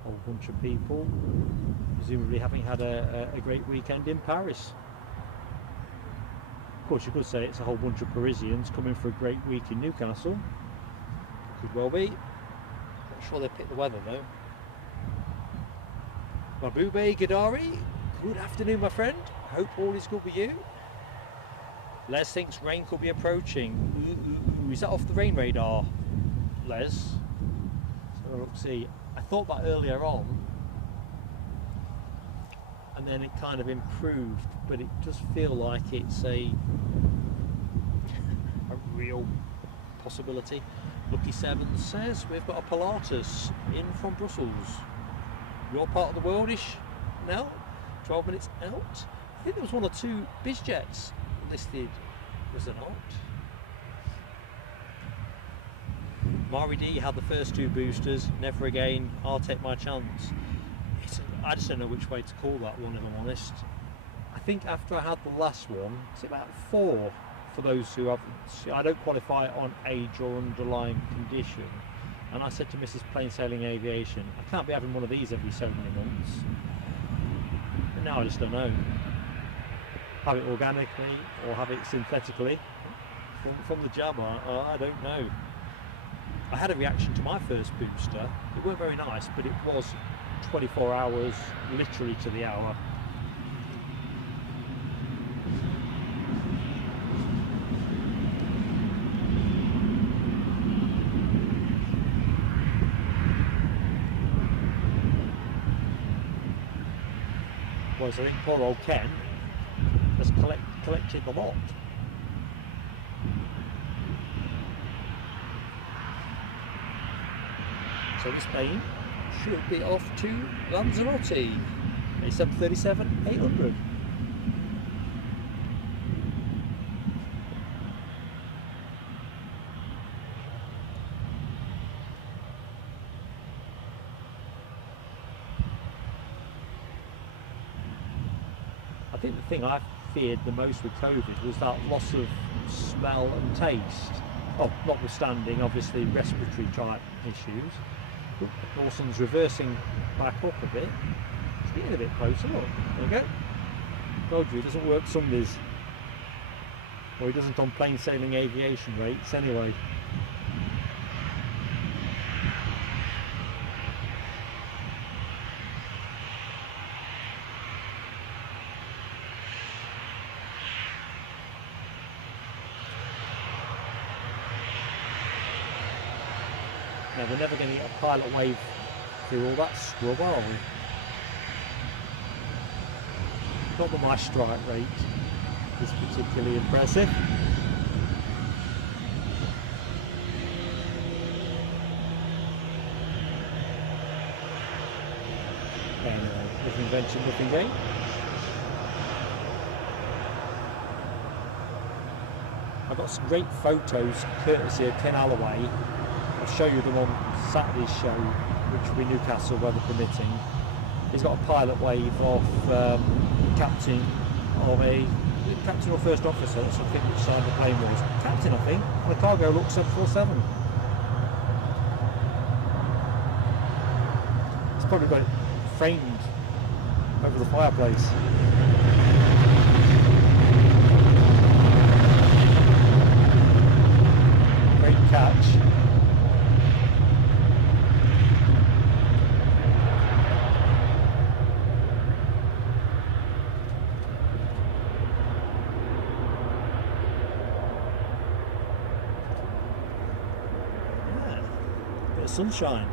A whole bunch of people, presumably having had a great weekend in Paris. Of course, you could say it's a whole bunch of Parisians coming for a great week in Newcastle. Could well be. Not sure they picked the weather though. Mabube Gadari, good afternoon, my friend. Hope all is good with you. Les thinks rain could be approaching. Ooh, is that off the rain radar, Les? So look, see. I thought that earlier on, and then it kind of improved, but it does feel like it's a real possibility. Lucky Seven says we've got a Pilatus in from Brussels. Your part of the world-ish now, 12 minutes out. I think there was 1 or 2 biz jets listed, was there not? RED had the first 2 boosters, never again, I'll take my chance. I just don't know which way to call that one, if I'm honest. I think after I had the last one, it's about 4 for those who haven't. I don't qualify on age or underlying condition. And I said to Mrs. Plain Sailing Aviation, I can't be having one of these every so many months. And now I just don't know. Have it organically or have it synthetically from the jab, I don't know. I had a reaction to my first booster. It weren't very nice, but it was 24 hours, literally to the hour. Whereas I think poor old Ken has collected the lot. So this plane should be off to Lanzarote, a 737-800. I think the thing I feared the most with COVID was that loss of smell and taste. Oh, notwithstanding obviously respiratory type issues. Dawson's reversing back up a bit. It's getting a bit closer. Look, there we go. Told you, it doesn't work Sundays. Or it doesn't on plain sailing aviation rates anyway. Now we're never going to get a pilot wave through all that scrub, are we? Not that my strike rate is particularly impressive. Anyway, nothing ventured, nothing gained. I've got some great photos courtesy of Ken Alloway. I'll show you them on Saturday's show, which will be Newcastle, weather permitting. He's got a pilot wave off captain or first officer, that's I think which side the plane was. Captain, I think, and the cargo looks 747. It's probably got it framed over the fireplace. Great catch. Sunshine.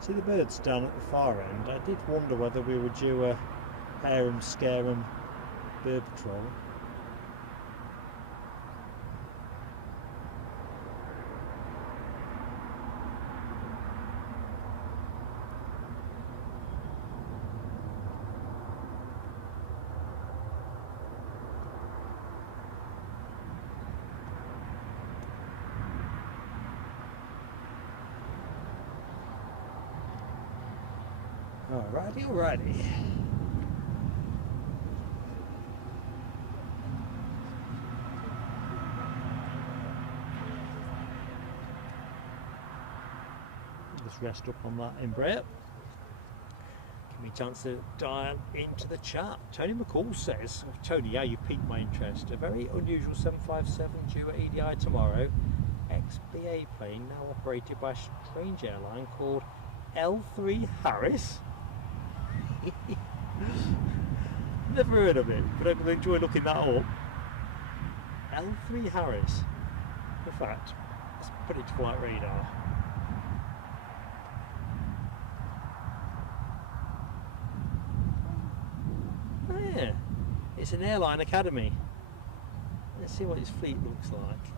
See the birds down at the far end? I did wonder whether we would do a hair 'em, scare 'em bird patrol. Alrighty. Just rest up on that Embraer. Give me a chance to dial into the chat. Tony McCall says, oh, Tony, yeah, you piqued my interest. A very unusual 757 due at EDI tomorrow. XBA plane now operated by a strange airline called L3 Harris. Never heard of it, but I will enjoy looking that up. L3 Harris. In fact, let's put it to flight radar. Oh yeah, it's an airline academy. Let's see what its fleet looks like.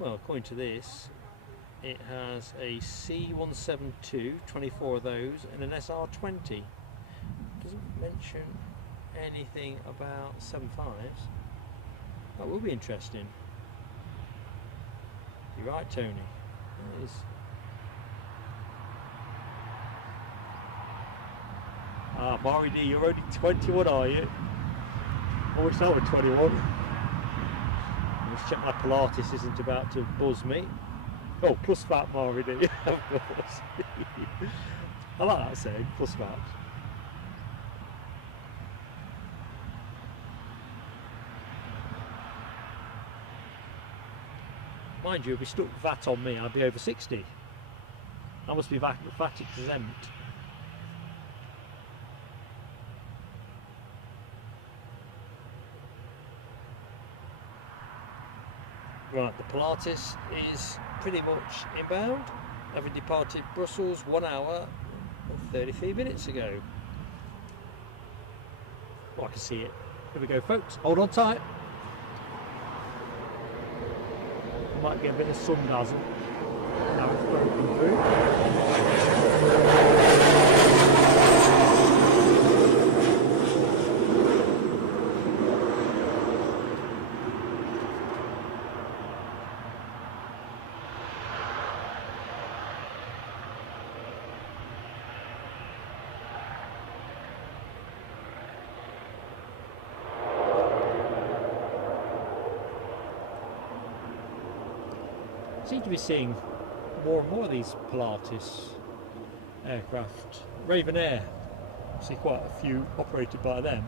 Well, according to this, it has a C172, 24 of those, and an SR20. Doesn't mention anything about 7.5s. That will be interesting. You're right, Tony. It is. Ah, Mari D, you're only 21, are you? I wish I were 21. Let's check my Pilates isn't about to buzz me. Oh, plus fat, Mari D, of course. I like that saying, plus fat. Mind you, if we stuck VAT on me, I'd be over 60. I must be VAT exempt. Right, the Pilates is pretty much inbound, having departed Brussels 1 hour and 33 minutes ago. Well, I can see it. Here we go, folks. Hold on tight. Might get a bit of sun dazzle. Now it's broken through. Seem to be seeing more and more of these Pilates aircraft. Raven Air, see quite a few operated by them.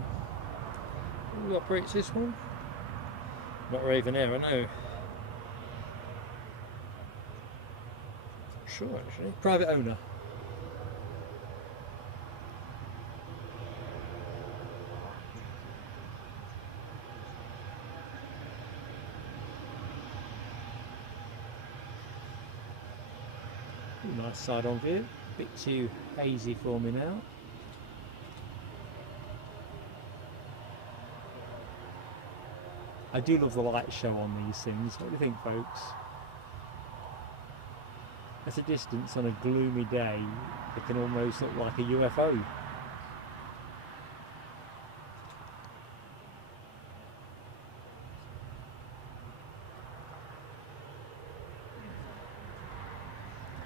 Who operates this one? Not Raven Air, I know. Not sure actually. Private owner. Nice side on view, a bit too hazy for me now. I do love the light show on these things. What do you think, folks? At a distance on a gloomy day, it can almost look like a UFO.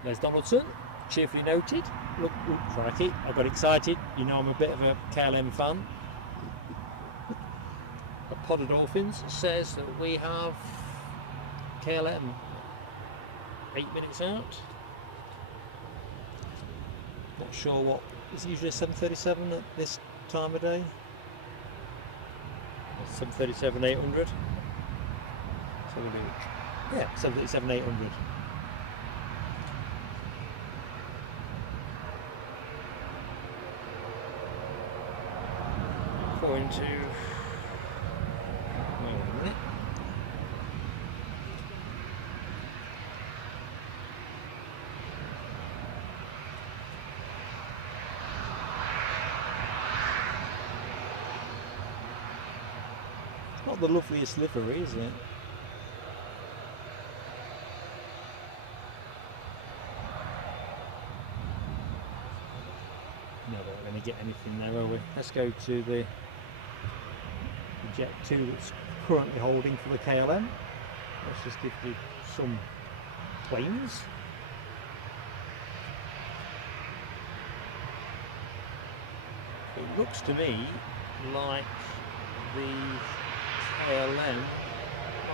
There's Donaldson, cheerfully noted. Look, crikey, I got excited. You know I'm a bit of a KLM fan. A Pod of Dolphins says that we have KLM 8 minutes out. Not sure what, is it usually a 737 at this time of day? 737 800. Yeah, 737 800. Going to, wait a minute. It's not the loveliest livery, is it? No, we're not going to get anything there, are we? Let's go to the Jet 2 that's currently holding for the KLM. Let's just give you some planes. It looks to me like the KLM,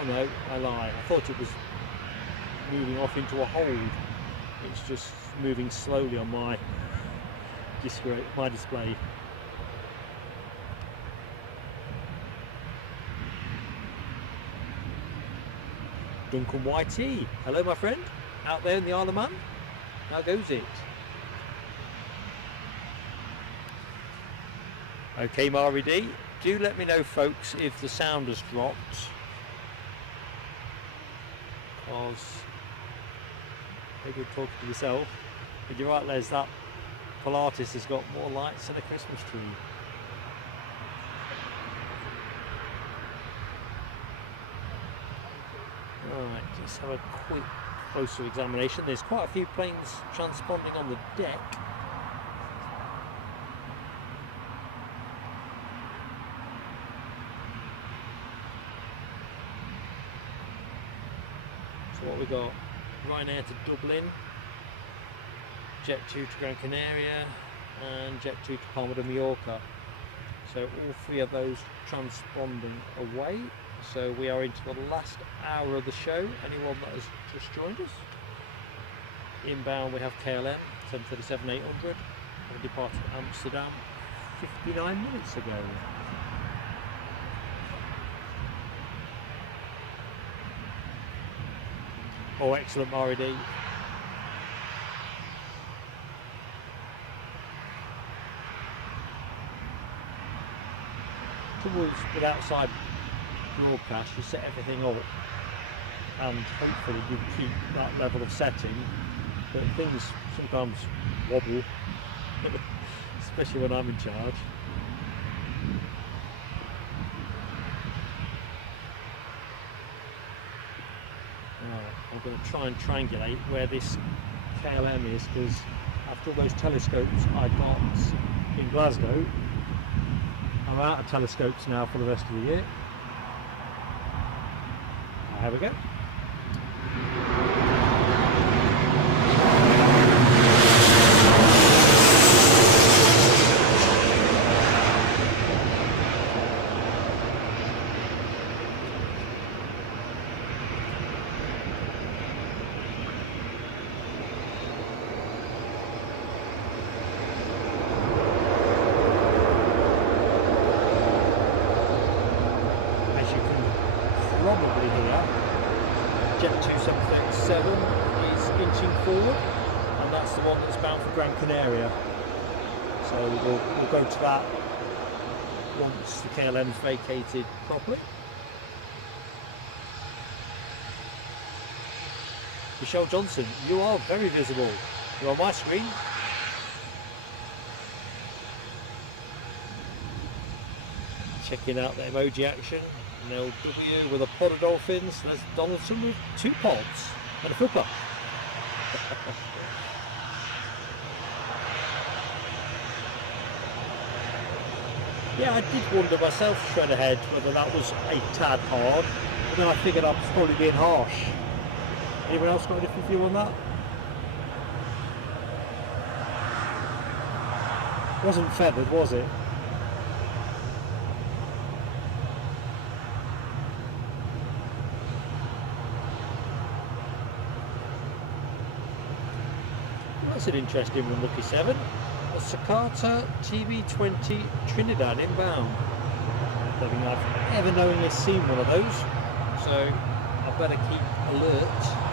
oh no, I lie, I thought it was moving off into a hold. It's just moving slowly on my display. Duncan YT, hello my friend, out there in the Isle of Man. How goes it? Okay, Mari D, do let me know, folks, if the sound has dropped, because maybe you're talking to yourself. But you're right, Les, that Pilates has got more lights than a Christmas tree. Right, let's have a quick closer examination. There's quite a few planes transponding on the deck. So what we got? Ryanair to Dublin, Jet 2 to Gran Canaria, and Jet 2 to Palma de Mallorca. So all three of those transponding away. So we are into the last hour of the show. Anyone that has just joined us. Inbound we have KLM 737-800, having departed Amsterdam 59 minutes ago. Oh, excellent, Maridi. Trouble is with outside broadcast, you set everything up and hopefully you keep that level of setting, but things sometimes wobble, especially when I'm in charge. I'm going to try and triangulate where this KLM is, because after all those telescopes I got in Glasgow, I'm out of telescopes now for the rest of the year. Here we go. Probably here, Jet 2737 is inching forward, and that's the one that's bound for Gran Canaria. So we'll go to that once the KLM's vacated properly. Michelle Johnson, you are very visible. You're on my screen. Checking out the emoji action. LW with a pod of dolphins. There's Donaldson with 2 pods and a flipper. Yeah, I did wonder myself straight ahead whether that was a tad hard, but then I figured I was probably being harsh. Anyone else got a different view on that? It wasn't feathered, was it? That's an interesting one, Lucky 7. A Sakata TB20 Trinidad inbound. I don't think I've ever knowingly seen one of those, so I better keep alert.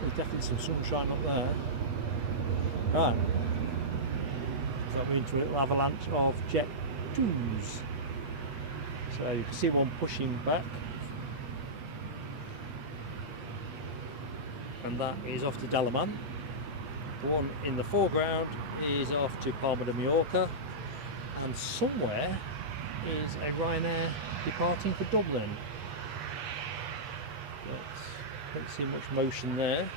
There's definitely some sunshine up there. Right. So that means a little avalanche of Jet 2s. So you can see one pushing back. And that is off to Dalaman. The one in the foreground is off to Palma de Mallorca. And somewhere is a Ryanair departing for Dublin. Don't see much motion there.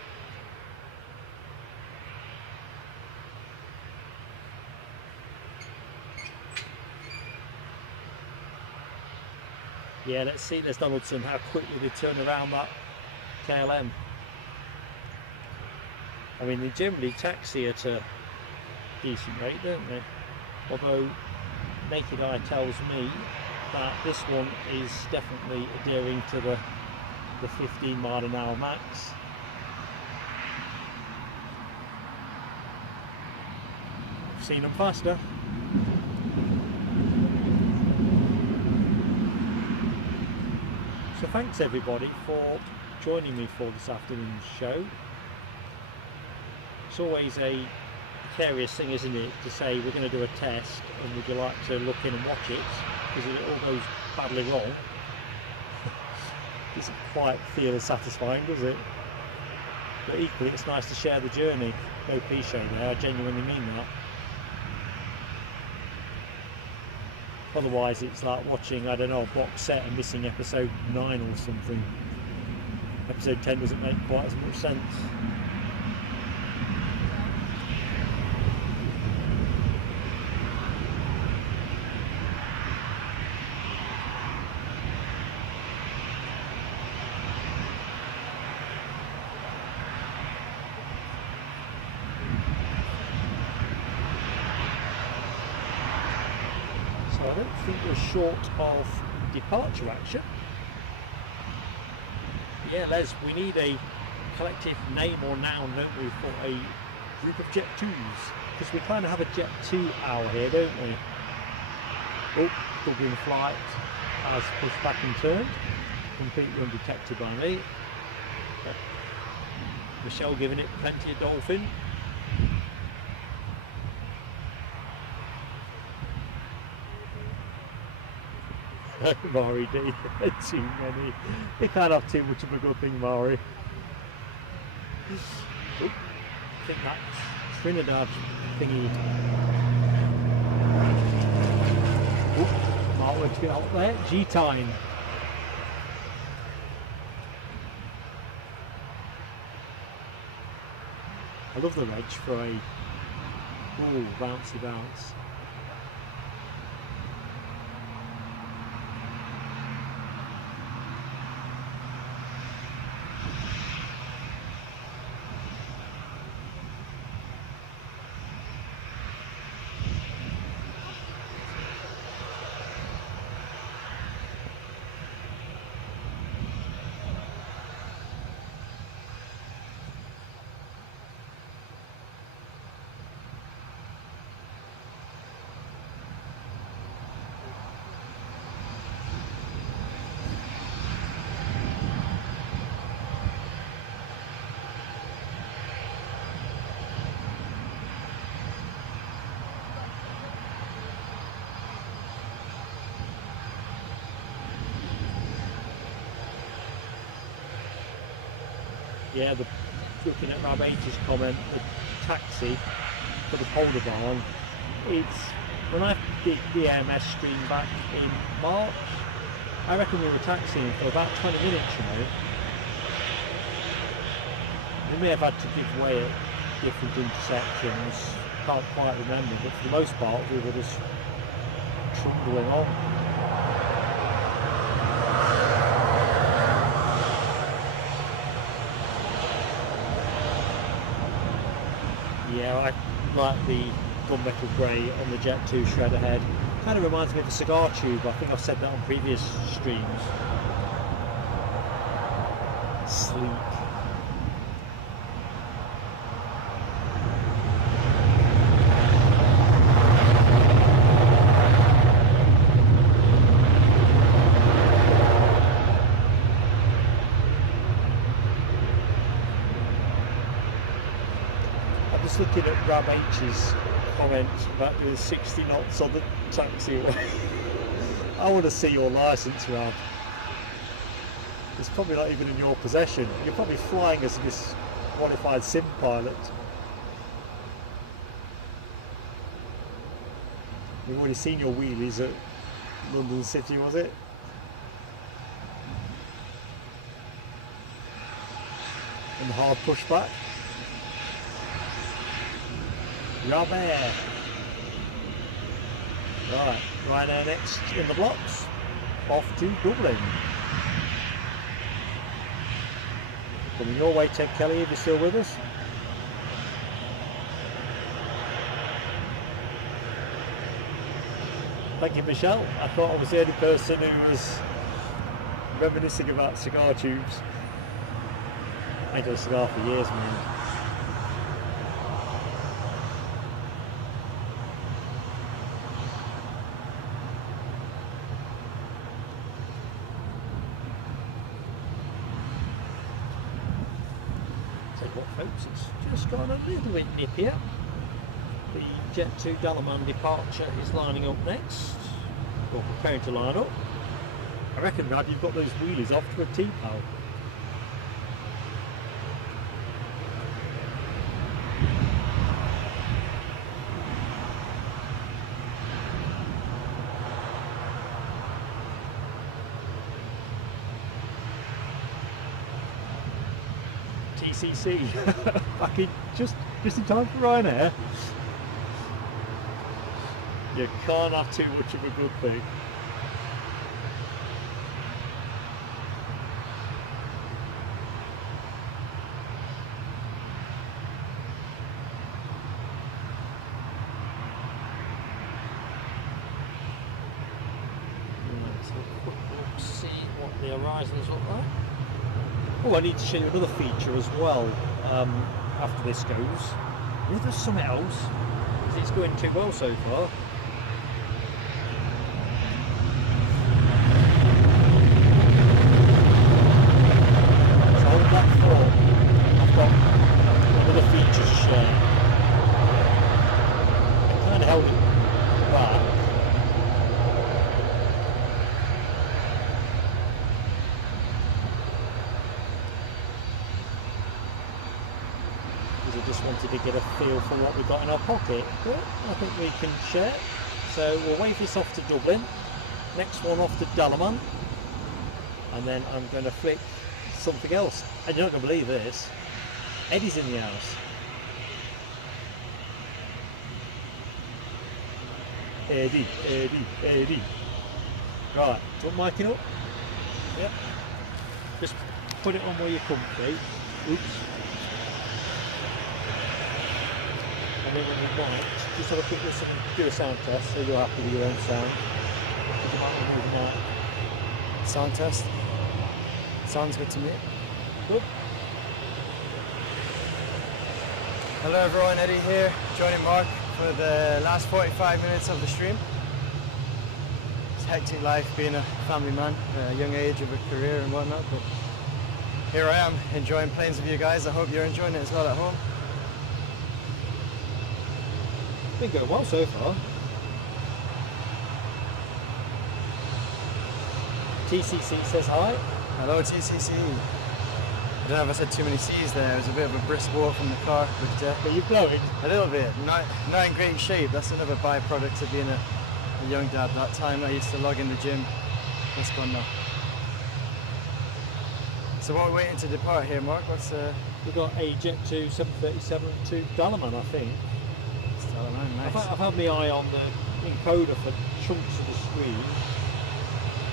Yeah, let's see, there's Donaldson, how quickly they turn around that KLM. I mean, they generally taxi at a decent rate, don't they? Although naked eye tells me that this one is definitely adhering to the 15 mile an hour max. I've seen them faster. So thanks everybody for joining me for this afternoon's show. It's always a precarious thing, isn't it, to say we're going to do a test and would you like to look in and watch it, because if it all goes badly wrong, it doesn't quite feel as satisfying, does it? But equally it's nice to share the journey. No cliche there, I genuinely mean that. Otherwise it's like watching, I don't know, a box set and missing episode 9 or something. Episode 10 doesn't make quite as much sense. I don't think we're short of departure action. Yeah, Les, we need a collective name or noun, don't we, for a group of Jet 2s? Because we kind of have a Jet 2 hour here, don't we? Oh, Dublin flight has pushed back and turned, completely undetected by me. Michelle giving it plenty of dolphin. Mari D, too many. You can't have too much of a good thing, Mari. Oh, I think that's Trinidad thingy. Oh, Mark went to get out there. G-time. I love the wedge for a bouncy bounce. Yeah, looking at Rob H's comment, the taxi for the Polar Barn, it's, when I did the AMS stream back in March, I reckon we were taxiing for about 20 minutes, you know. We may have had to give way at different intersections, can't quite remember, but for the most part we were just trundling on. Yeah, I like the gunmetal grey on the Jet 2 shred ahead. Kind of reminds me of a cigar tube. I think I've said that on previous streams. Sleek. Looking at Rab H's comments about doing 60 knots on the taxiway. I want to see your licence, Rab. It's probably not even in your possession. You're probably flying as a disqualified sim pilot. We've already seen your wheelies at London City, was it? And the hard pushback. Robert. Right, Ryanair next in the blocks. Off to Dublin. Coming your way, Ted Kelly, if you're still with us. Thank you, Michelle. I thought I was the only person who was reminiscing about cigar tubes. I ain't done a cigar for years, man. Tell you what, folks, it's just gone a little bit nippier. The Jet 2 Dalaman departure is lining up next, or preparing to line up. I reckon, Rad, you've got those wheelies off to a T-pal. TCC, back in just in time for Ryanair. You can't have too much of a good thing. Let's have a quick look, see what the horizons look like. Oh, I need to show you another feature as well after this goes. Yeah, there's something else. It's going too well so far. I just wanted to get a feel for what we've got in our pocket, but I think we can share. So we'll wave this off to Dublin, next one off to Dalaman, and then I'm going to flick something else. And you're not going to believe this, Eddie's in the house. Eddie, Eddie, Eddie. Right, do you want miking up? Yep. Just put it on where you're comfy. Oops. And then when you mic, just have a quick listen and do a sound test so you're happy with your own sound. Put your mic on the mic. Sound test. Sounds good to me. Good. Hello everyone, Eddie here, joining Mark for the last 45 minutes of the stream. It's hectic life being a family man, at a young age of a career and whatnot, but here I am enjoying planes with you guys. I hope you're enjoying it as well at home. Been going well so far. TCC says hi. Hello TCC. I don't know if I said too many C's there. It was a bit of a brisk walk from the car, But you're blowing. A little bit. Not in great shape. That's another byproduct of being a young dad. That time I used to log in the gym. That's gone now. So what are we waiting to depart here, Mark? We've got a Jet 2 737 to Dalaman, I think. Nice. I've had my eye on the encoder for chunks of the screen.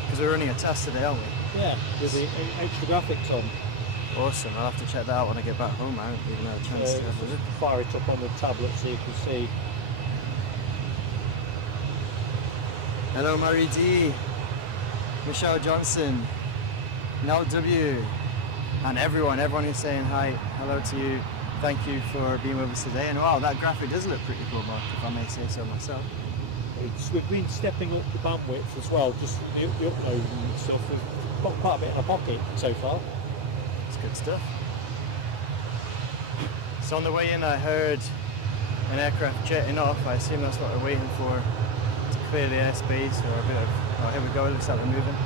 Because we're running a test today, aren't we? Yeah, with the extra graphics on. Awesome. I'll have to check that out when I get back home. I haven't even had a chance to have a look. Fire it up on the tablet so you can see. Hello Marie D, Michelle Johnson, Nell W, and everyone who's saying hi, hello to you. Thank you for being with us today. And wow, that graphic does look pretty cool, Mark, if I may say so myself. We've been stepping up the bandwidth as well, just the upload and stuff. We've got quite a bit in our pocket so far. It's good stuff. So on the way in I heard an aircraft jetting off. I assume that's what we're waiting for, to clear the airspace or a bit of, oh here we go, it looks like they're moving.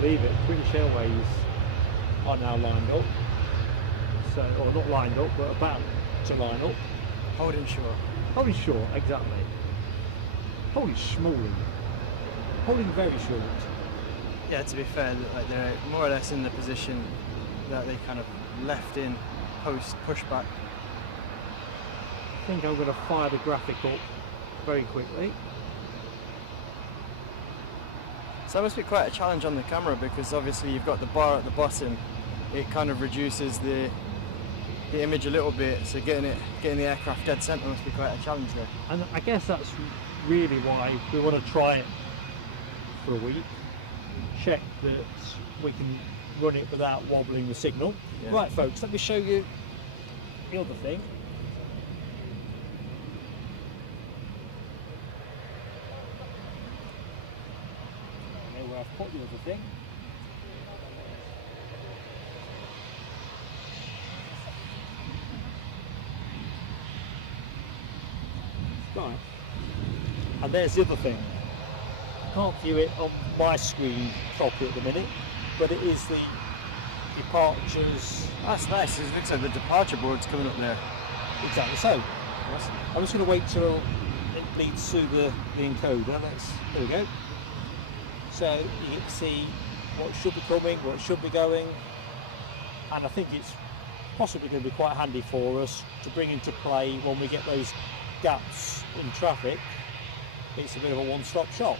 Believe it, British Airways are now lined up, so, or not lined up, but about to line up. Holding short. Holding short, exactly. Holding small. Holding very short. Yeah, to be fair, like they're more or less in the position that they kind of left in post pushback. think I'm going to fire the graphic up very quickly. So that must be quite a challenge on the camera, because obviously you've got the bar at the bottom. It kind of reduces the image a little bit, so getting the aircraft dead centre must be quite a challenge there. And I guess that's really why we want to try it for a week, check that we can run it without wobbling the signal. Yeah. Right folks, let me show you the other thing. Okay, where I've put the other thing. Right, and there's the other thing. I can't view it on my screen properly at the minute, but it is the departures. That's nice. It looks like the departure board's coming up there. Exactly. So I'm just going to wait till it bleeds through the encoder. There we go. So you can see what should be coming, what should be going, and I think it's possibly going to be quite handy for us to bring into play when we get those gaps in traffic. It's a bit of a one-stop shop.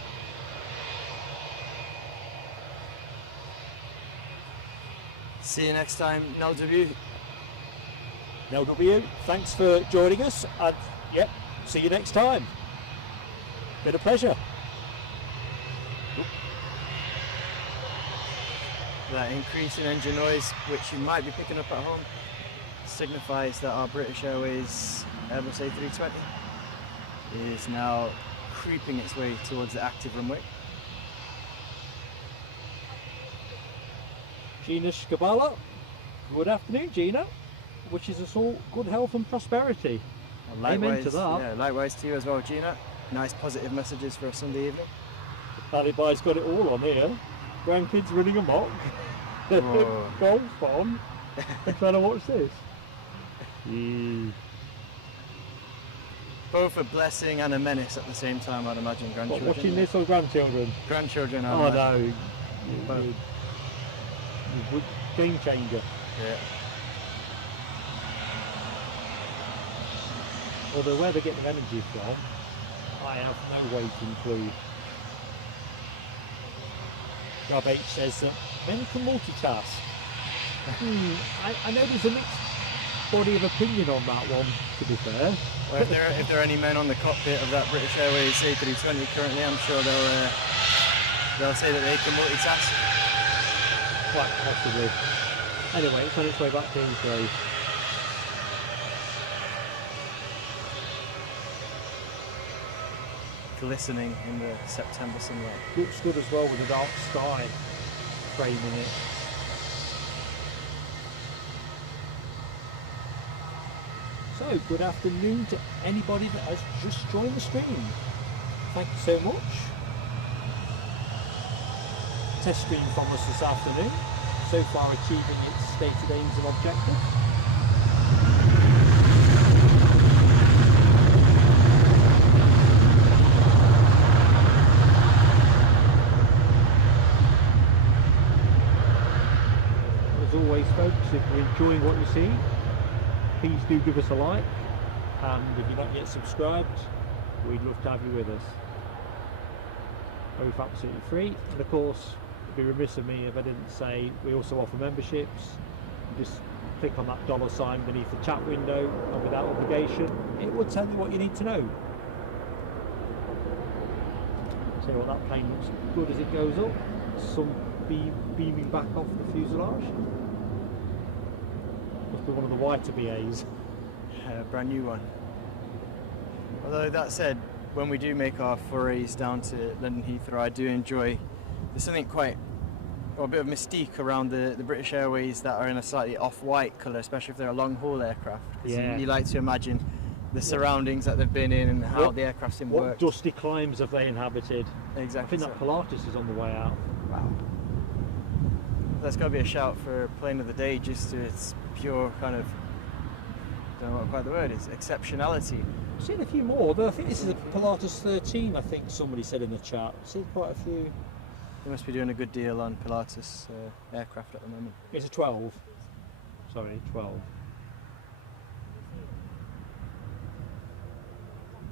See you next time, NLW. NLW, thanks for joining us, and yep, see you next time. Been a pleasure. That increase in engine noise, which you might be picking up at home, signifies that our British Airways Airbus A320 is now creeping its way towards the active runway. Gina Skabala, good afternoon Gina, wishes us all good health and prosperity. Well, amen to that. Yeah, likewise to you as well, Gina. Nice positive messages for a Sunday evening. Alibi's got it all on here. Grandkids running amok, golf on, and trying to watch this. Both a blessing and a menace at the same time, I'd imagine, grandchildren. What, watching this or grandchildren? Grandchildren, oh no. Game changer. Yeah. Although where they're getting energy from, I have no waiting clue. Rob H says that men can multitask. I know there's a mixed body of opinion on that one, to be fair. Well, if there are any men on the cockpit of that British Airways A320 currently, I'm sure they'll say that they can multitask. Quite possibly. Anyway, it's on its way back to Heathrow. Glistening in the September sunlight. Looks good as well with the dark sky framing it. So, good afternoon to anybody that has just joined the stream. Thank you so much. Test stream from us this afternoon, so far achieving its stated aims and objectives. As always folks, if you're enjoying what you see, please do give us a like, and if you're not yet subscribed, we'd love to have you with us. Both absolutely free, and of course it'd be remiss of me if I didn't say we also offer memberships. You just click on that $sign beneath the chat window, and without obligation it will tell you what you need to know. See what, that plane looks good as it goes up, sun beaming back off the fuselage. Must be one of the whiter BAs. Brand new one. Although that said, when we do make our forays down to London Heathrow, I do enjoy, there's something quite, or a bit of mystique around the British Airways that are in a slightly off-white colour, especially if they're a long-haul aircraft. Yeah. You like to imagine the surroundings that they've been in and how the aircraft's in work. What dusty climes have they inhabited? Exactly. I think that Pilatus is on the way out. Wow. That's got to be a shout for plane of the day, just to its pure kind of, I don't know what quite the word is, exceptionality. I've seen a few more, but I think this is a Pilatus 13, I think somebody said in the chat. I've seen quite a few. They must be doing a good deal on Pilatus aircraft at the moment. It's a 12. Sorry, 12.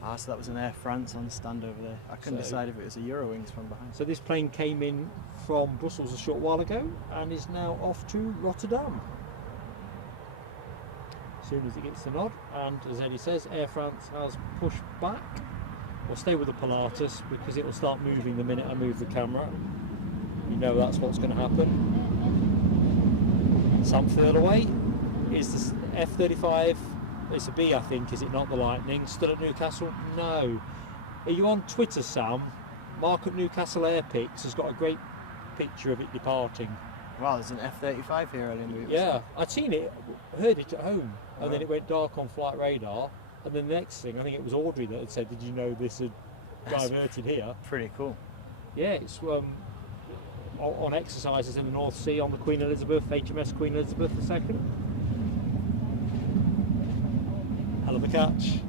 Ah, so that was an Air France on stand over there. I couldn't decide if it was a Eurowings from behind. So this plane came in from Brussels a short while ago and is now off to Rotterdam. As soon as it gets the nod, and as Eddie says, Air France has pushed back. We'll stay with the Pilatus because it will start moving the minute I move the camera. You know that's what's going to happen. Some further away is the F-35. It's a B, I think, is it not, the Lightning? Still at Newcastle? No. Are you on Twitter, Sam? Mark at Newcastle Airpics has got a great picture of it departing. Wow, there's an F-35 here early in the week. Yeah, I'd seen it, heard it at home, and then it went dark on flight radar, and then the next thing, I think it was Audrey that had said, did you know this had diverted here? Pretty cool. Yeah, it's on exercises in the North Sea on the Queen Elizabeth, HMS Queen Elizabeth II. Hell of a catch.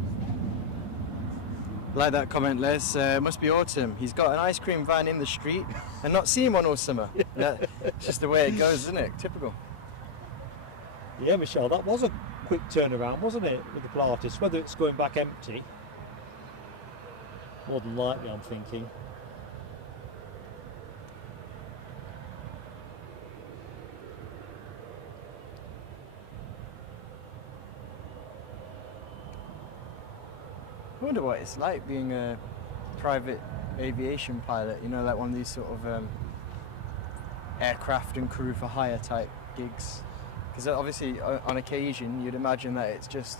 Like that comment, Les. Must be autumn. He's got an ice cream van in the street and not seen one all summer. It's just the way it goes, isn't it? Typical. Yeah, Michelle, that was a quick turnaround, wasn't it, with the Pilatus? Whether it's going back empty, more than likely, I'm thinking. I wonder what it's like being a private aviation pilot, you know, like one of these sort of aircraft and crew for hire type gigs. Because obviously on occasion you'd imagine that it's just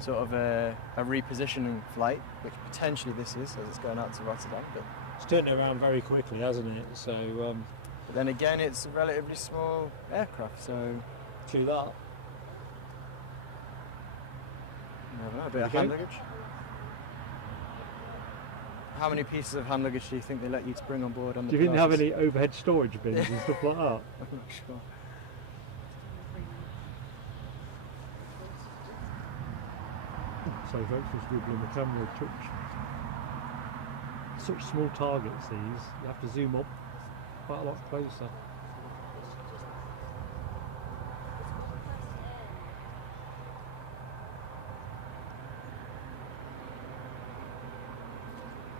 sort of a repositioning flight, which potentially this is as it's going out to Rotterdam. But it's turned around very quickly, hasn't it? So. But then again, it's a relatively small aircraft, so. True that. I don't know, a bit of hand luggage. How many pieces of hand luggage do you think they let you to bring on board on the Do you think they have any overhead storage bins and stuff like that? I'm not sure. Sorry folks, just wiggling the camera a touch. Such small targets these, you have to zoom up quite a lot closer.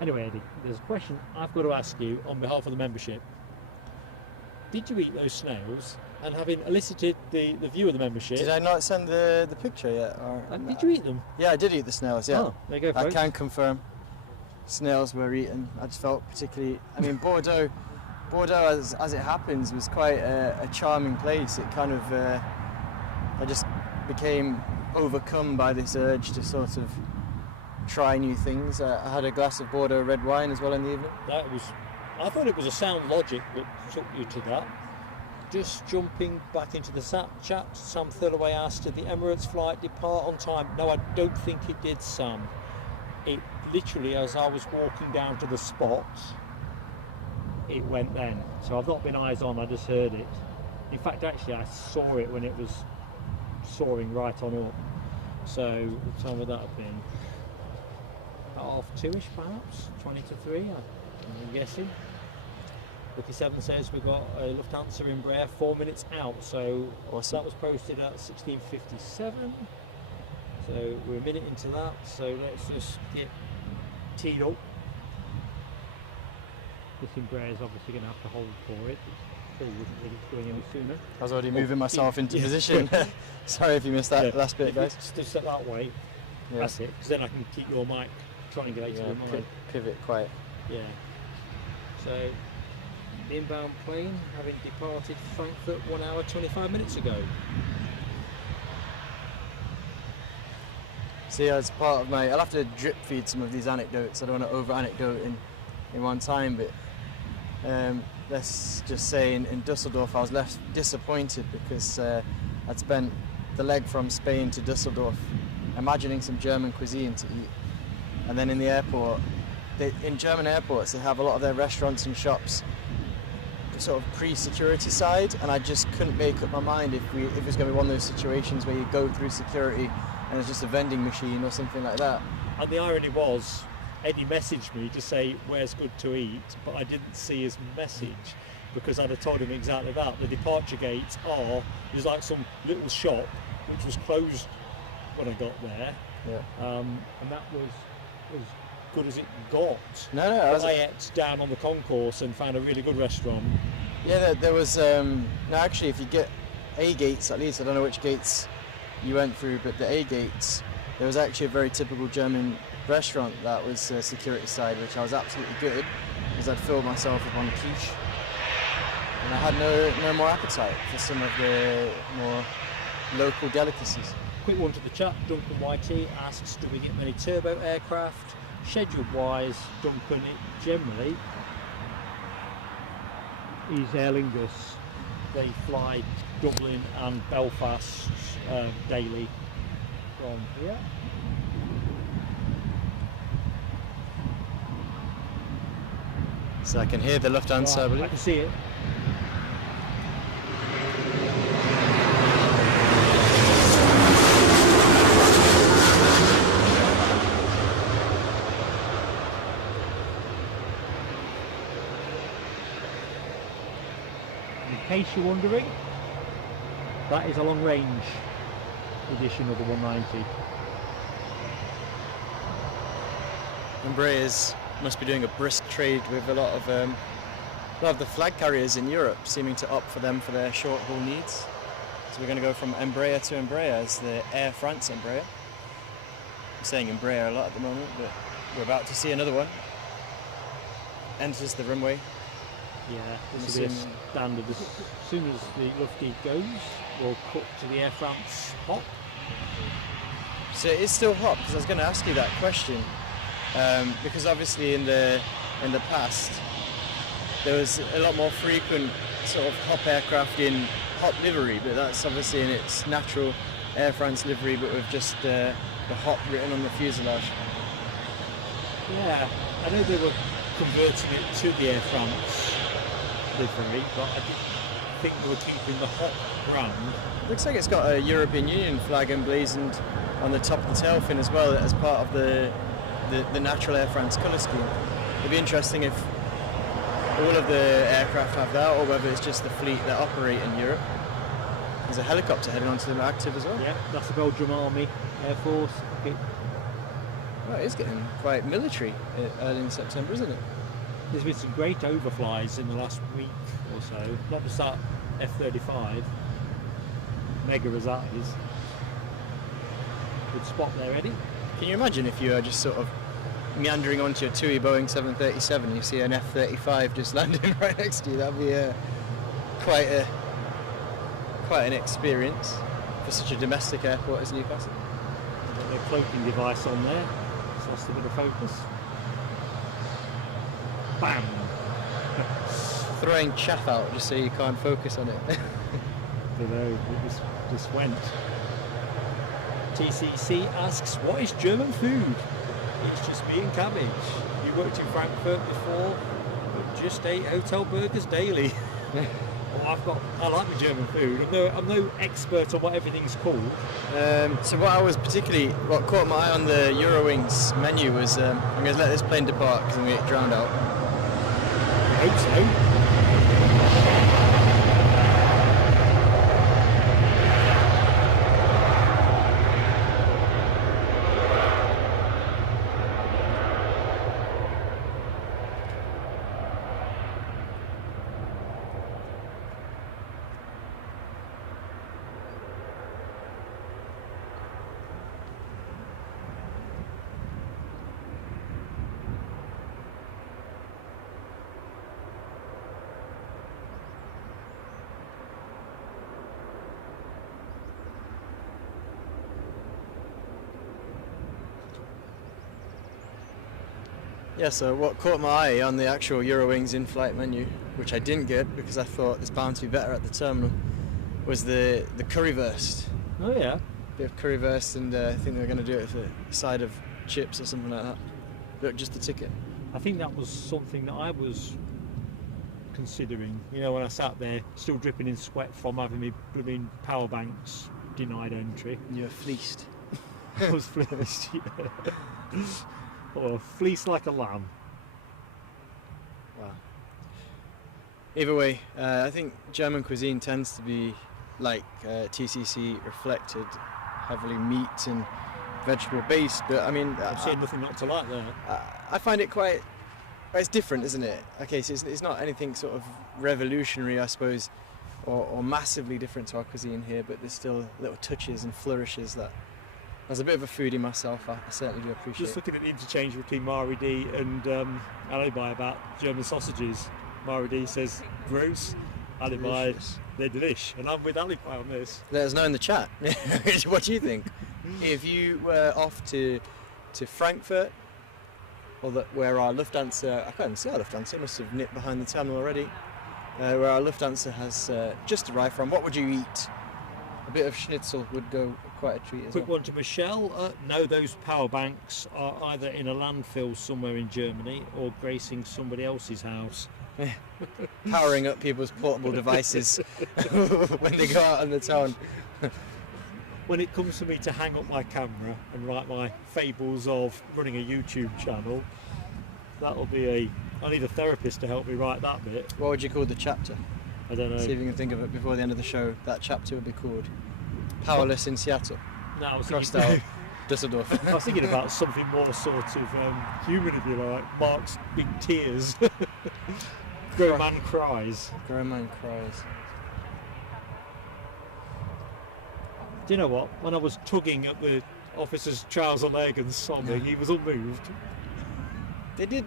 Anyway, Eddie, there's a question I've got to ask you on behalf of the membership. Did you eat those snails? And having elicited the view of the membership... Did I not send the picture yet? Or did you eat them? Yeah, I did eat the snails, yeah. Oh, there you go, folks. I can confirm snails were eaten. I just felt particularly... I mean, Bordeaux as it happens, was quite a charming place. It kind of... I just became overcome by this urge to sort of try new things. I had a glass of Bordeaux red wine as well in the evening. I thought it was a sound logic that took you to that. Just jumping back into the chat, Sam Thurlaway asked, did the Emirates flight depart on time? No, I don't think it did, Sam. It literally, as I was walking down to the spot, it went then. So I've not been eyes on, I just heard it. In fact, actually, I saw it when it was soaring right on up. So what time would that have been? 2:30ish perhaps, 20 to 3, I'm guessing. Lucky 7 says we've got a Lufthansa Embraer 4 minutes out, so awesome. That was posted at 16:57. So we're a minute into that, so let's just get teed up. This Embraer is obviously going to have to hold for it. Phil wouldn't think it's going any sooner. I was already moving myself into position. Sorry if you missed that last bit, guys. Just set that way. Yeah. That's it, because then I can keep your mic triangulated with mine. Pivot quite. Yeah. So the inbound plane having departed Frankfurt 1 hour 25 minutes ago. See, as part of my, I'll have to drip feed some of these anecdotes. I don't want to over anecdote in one time, but let's just say in Dusseldorf I was left disappointed because I'd spent the leg from Spain to Dusseldorf imagining some German cuisine to eat, and then in the airport, in German airports they have a lot of their restaurants and shops sort of pre-security side, and I just couldn't make up my mind if it was going to be one of those situations where you go through security and it's just a vending machine or something like that. And the irony was, Eddie messaged me to say where's good to eat, but I didn't see his message because I'd have told him exactly that. The departure gates there's like some little shop which was closed when I got there, and that was as good as it got. No, But I ate down on the concourse and found a really good restaurant. Yeah, there was. No, actually, if you get A gates, at least I don't know which gates you went through, but the A gates, there was actually a very typical German restaurant that was security side, which I was absolutely gutted because I'd filled myself up on quiche, and I had no more appetite for some of the more local delicacies. Quick one to the chat. Duncan YT asks, do we get many turbo aircraft? Scheduled wise, Duncan, it generally is Aer Lingus. They fly Dublin and Belfast daily from here. So I can hear the Lufthansa, I Right, believe. I can see it. In case you're wondering, that is a long range edition of the 190. Embraers must be doing a brisk trade with a lot of the flag carriers in Europe, seeming to opt for them for their short haul needs. So we're going to go from Embraer to Embraer as the Air France Embraer. I'm saying Embraer a lot at the moment, but we're about to see another one. Enters the runway. Yeah, this will be a standard. As soon as the Lufty goes, we'll cut to the Air France hop. So it is still hot, because I was going to ask you that question, because obviously in the past there was a lot more frequent sort of hop aircraft in hop livery, but that's obviously in its natural Air France livery, but with just the hop written on the fuselage. Yeah, I know they were converting it to the Air France livery, but I didn't think they were keeping the hop brand. Looks like it's got a European Union flag emblazoned on the top of the tail fin as well, as part of the natural Air France colour scheme. It'd be interesting if all of the aircraft have that, or whether it's just the fleet that operate in Europe. There's a helicopter heading onto the active as well. Yeah, that's the Belgium Army Air Force. Okay. Well, it's getting quite military early in September, isn't it? There's been some great overflies in the last week or so. Not just that F-35, mega as that is. Good spot there, Eddie. Can you imagine if you are just sort of meandering onto your TUI Boeing 737, you see an F-35 just landing right next to you? That'd be quite an experience for such a domestic airport as Newcastle. Got their cloaking device on there, so that's a bit of focus. Bam! Throwing chaff out just so you can't focus on it. I don't know, it just went. TCC asks, what is German food? It's just meat and cabbage. You worked in Frankfurt before, but just ate hotel burgers daily. Oh, I like the German food. I'm no expert on what everything's called. So what caught my eye on the Eurowings menu was, I'm going to let this plane depart because I'm going to get drowned out. I hope so. Yeah, so what caught my eye on the actual Eurowings in-flight menu, which I didn't get because I thought it's bound to be better at the terminal, was the currywurst. Oh yeah. Bit of currywurst, and I think they were going to do it with a side of chips or something like that. But just the ticket. I think that was something that I was considering. You know, when I sat there, still dripping in sweat from having me blooming power banks denied entry. You were fleeced. I was fleeced, yeah. Or fleeced like a lamb. Wow. Either way, I think German cuisine tends to be like TCC reflected, heavily meat and vegetable based, but I mean, I'm seeing nothing not to like there. I find it quite, it's different, isn't it? Okay, so it's not anything sort of revolutionary, I suppose, or massively different to our cuisine here, but there's still little touches and flourishes that, as a bit of a foodie myself, I certainly do appreciate. Just looking at the interchange between Mari D and Alibi about German sausages. Mari D says gross, Alibi they're delish, and I'm with Alibi on this. Let us know in the chat. What do you think? If you were off to Frankfurt, or where our Lufthansa, I can't even see our Lufthansa, it must have nipped behind the terminal already, where our Lufthansa has just arrived from, what would you eat? A bit of schnitzel would go quite a treat as well. Quick one to Michelle. No, those power banks are either in a landfill somewhere in Germany or gracing somebody else's house. Powering up people's portable devices when they go out on the town. When it comes for me to hang up my camera and write my fables of running a YouTube channel, that'll be I need a therapist to help me write that bit. What would you call the chapter? I don't know. See if you can think of it before the end of the show. That chapter would be called Powerless in Seattle. No, I was Crossed thinking, out Dusseldorf. I was thinking about something more sort of human, if you like. Mark's big tears. Grown man cries. Grown man cries. Do you know what? When I was tugging at the officer's trouser leg and sobbing, he was unmoved. They did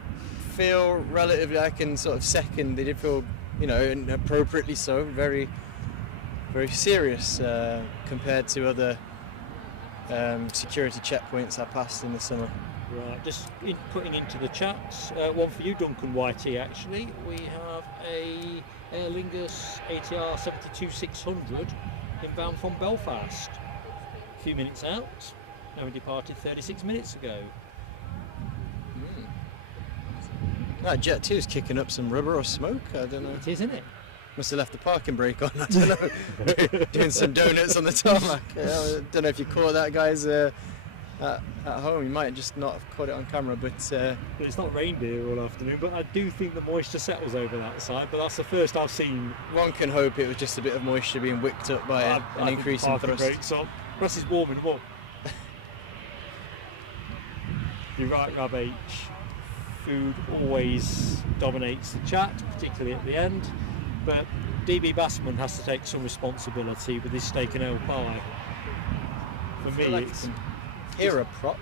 feel relatively, I can sort of second, they did feel, you know, and appropriately so, very, very serious compared to other security checkpoints I passed in the summer. Right, just putting into the chat, one for you, Duncan YT, actually. We have a Aer Lingus ATR 72-600 inbound from Belfast. A few minutes out, and we departed 36 minutes ago. That Jet 2 is kicking up some rubber or smoke, I don't know. It is, isn't it? Must have left the parking brake on, I don't know. Doing some donuts on the tarmac. I don't know if you caught that, guys, at home. You might just not have caught it on camera, but It's not rained here all afternoon, but I do think the moisture settles over that side, but that's the first I've seen. one can hope it was just a bit of moisture being wicked up by an increase in thrust. Brakes on. Plus it's warming them up. You're right, Rab H. Food always dominates the chat, particularly at the end, but DB Bassman has to take some responsibility with his steak and ale pie. For me, like it's... Here a prop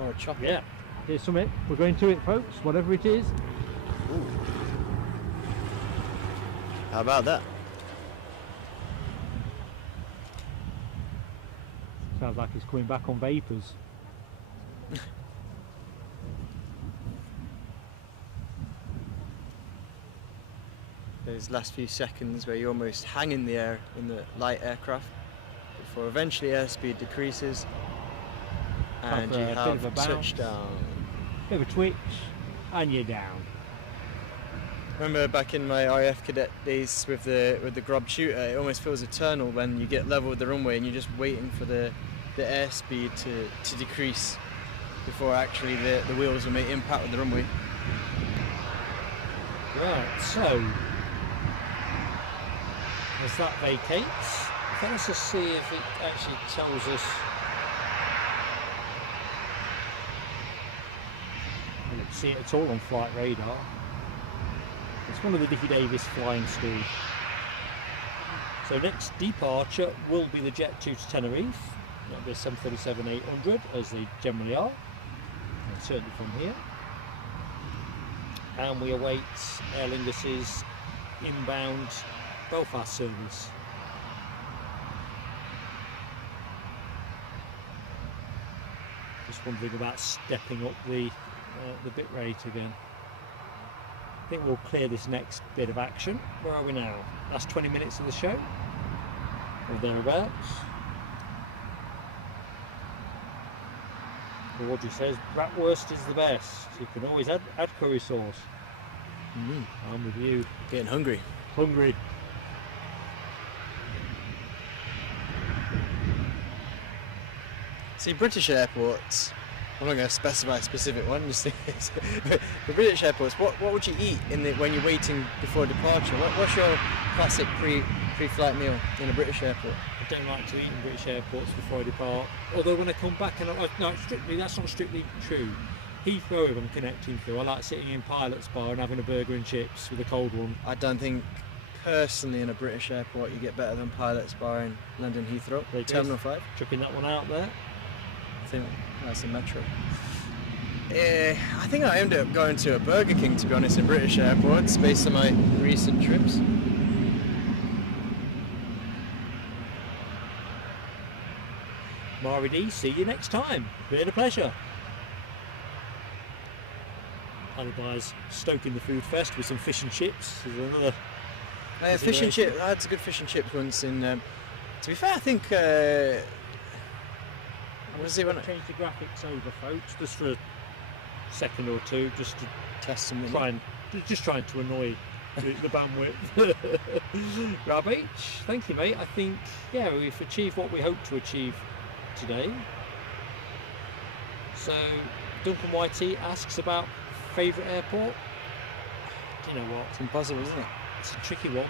or a chopper. Yeah, here's some it. We're going to it, folks, whatever it is. Ooh. How about that? Sounds like it's coming back on vapours. Those last few seconds where you almost hang in the air in the light aircraft before eventually airspeed decreases and you have touchdown. Bit of a twitch and you're down. Remember back in my RAF cadet days with the Grob shooter, it almost feels eternal when you get level with the runway and you're just waiting for the airspeed to decrease before actually the wheels will make impact with the runway. Right, so as that vacates, let's just see if it actually tells us. I don't see it at all on flight radar. It's one of the Dickie Davis flying schools. So next departure will be the Jet 2 to Tenerife. That'll be a 737-800 as they generally are, and certainly from here. And we await Aer Lingus's inbound Belfast service. Just wondering about stepping up the bit rate again. I think we'll clear this next bit of action. Where are we now? Last 20 minutes of the show, or thereabouts. Audrey says bratwurst is the best. You can always add curry sauce. I'm with you. Getting hungry. Hungry. See, British airports, I'm not going to specify a specific one, just but for British airports, what would you eat when you're waiting before departure? What's your classic pre-flight meal in a British airport? don't like to eat in British airports before I depart. Although when I come back, and no, strictly, that's not strictly true. Heathrow, if I'm connecting through, I like sitting in pilot's bar and having a burger and chips with a cold one. I don't think, personally, in a British airport, you get better than pilot's bar in London Heathrow. Terminal 5. Chucking that one out there. I think that's a metro. I think I ended up going to a Burger King, to be honest, in British airports, based on my recent trips. Mari D, see you next time. Been a pleasure. Alibi's stoking the food fest with some fish and chips. There's another. Fish and chips. I had some good fish and chips once in. To be fair, I think. What was it when I changed the graphics over, folks, just for a second or two, just to test some. Trying to annoy the bandwidth. Rabbit, thank you, mate. I think we've achieved what we hope to achieve today. So Duncan YT asks about favourite airport. Do you know what? It's impossible, isn't it? It's a tricky one.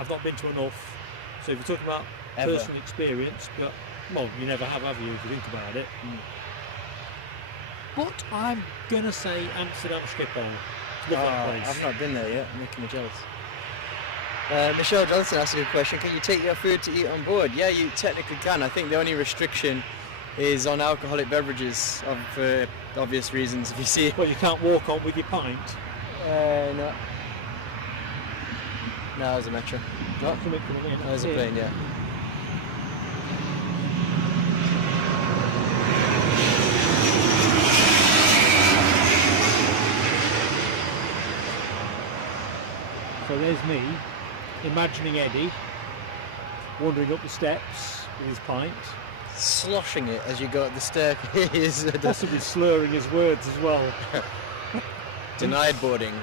I've not been to enough. So if you're talking about personal experience, but well, you never have you, if you think about it. But I'm gonna say Amsterdam Schiphol. Love that place. I've not been there yet. Making me jealous. Michelle Johnson asked a good question. Can you take your food to eat on board? Yeah, you technically can. I think the only restriction is on alcoholic beverages, for obvious reasons. If you see, well, you can't walk on with your pint. No. No, there's a metro. No, there's a plane. Yeah. So there's me, imagining Eddie wandering up the steps with his pint. Sloshing it as you go up the staircase. Possibly slurring his words as well. Denied boarding.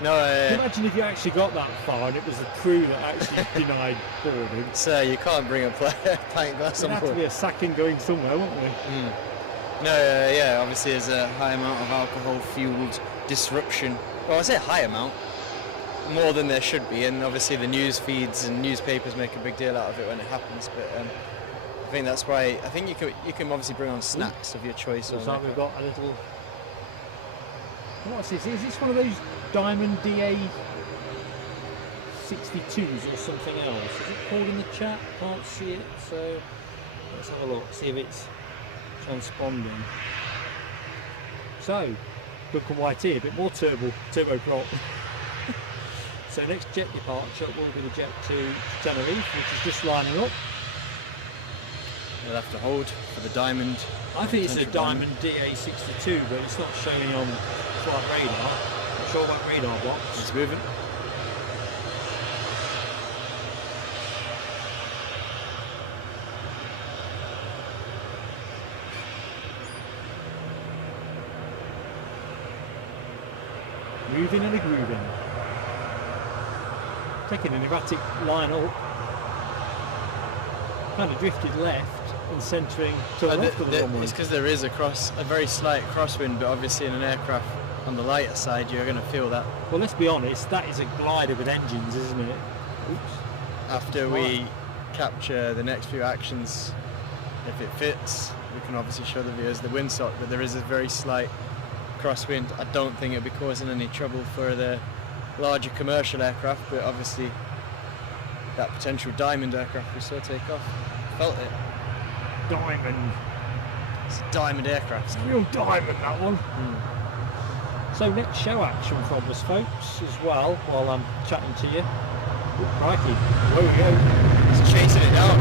No, imagine if you actually got that far and it was the crew that actually denied boarding. Sir, you can't bring a pint glass on board. There'd have to be a sacking going somewhere, wouldn't we? No, obviously there's a high amount of alcohol-fueled disruption. Well, I say high amount. More than there should be, and obviously the news feeds and newspapers make a big deal out of it when it happens. But I think that's why I think you can obviously bring on snacks of your choice. Looks like we've got a little. What's this? Is this one of those Diamond DA 62s or something else? Is it called in the chat? Can't see it. So let's have a look. See if it's transponding. So Duncan YT, a bit more turboprop. So next jet departure will be the jet to Tenerife, which is just lining up. We'll have to hold for the Diamond. I think it's a Diamond DA62, but it's not showing on flight radar. Not sure about radar box. It's moving. Moving and a grooving. Taking an erratic line up. Kind of drifted left and centering to the left of the runway. It's because there is a very slight crosswind, but obviously in an aircraft on the lighter side you're going to feel that. Well, let's be honest, that is a glider with engines, isn't it? Oops. After we capture the next few actions, if it fits, we can obviously show the viewers the windsock, but there is a very slight crosswind. I don't think it'll be causing any trouble for the larger commercial aircraft, but obviously that potential Diamond aircraft we saw take off, felt it. Diamond. It's a Diamond aircraft. It's a real diamond, that one. So next show action from us, folks, as well, while I'm chatting to you. Oh, crikey. There we go. It's chasing it down.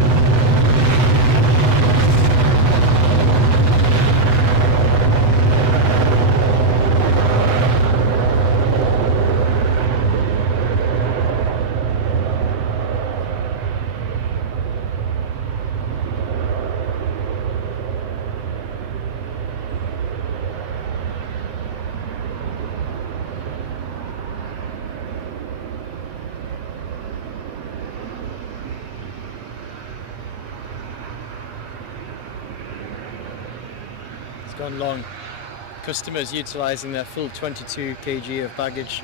Gone long. Customers utilising their full 22 kg of baggage.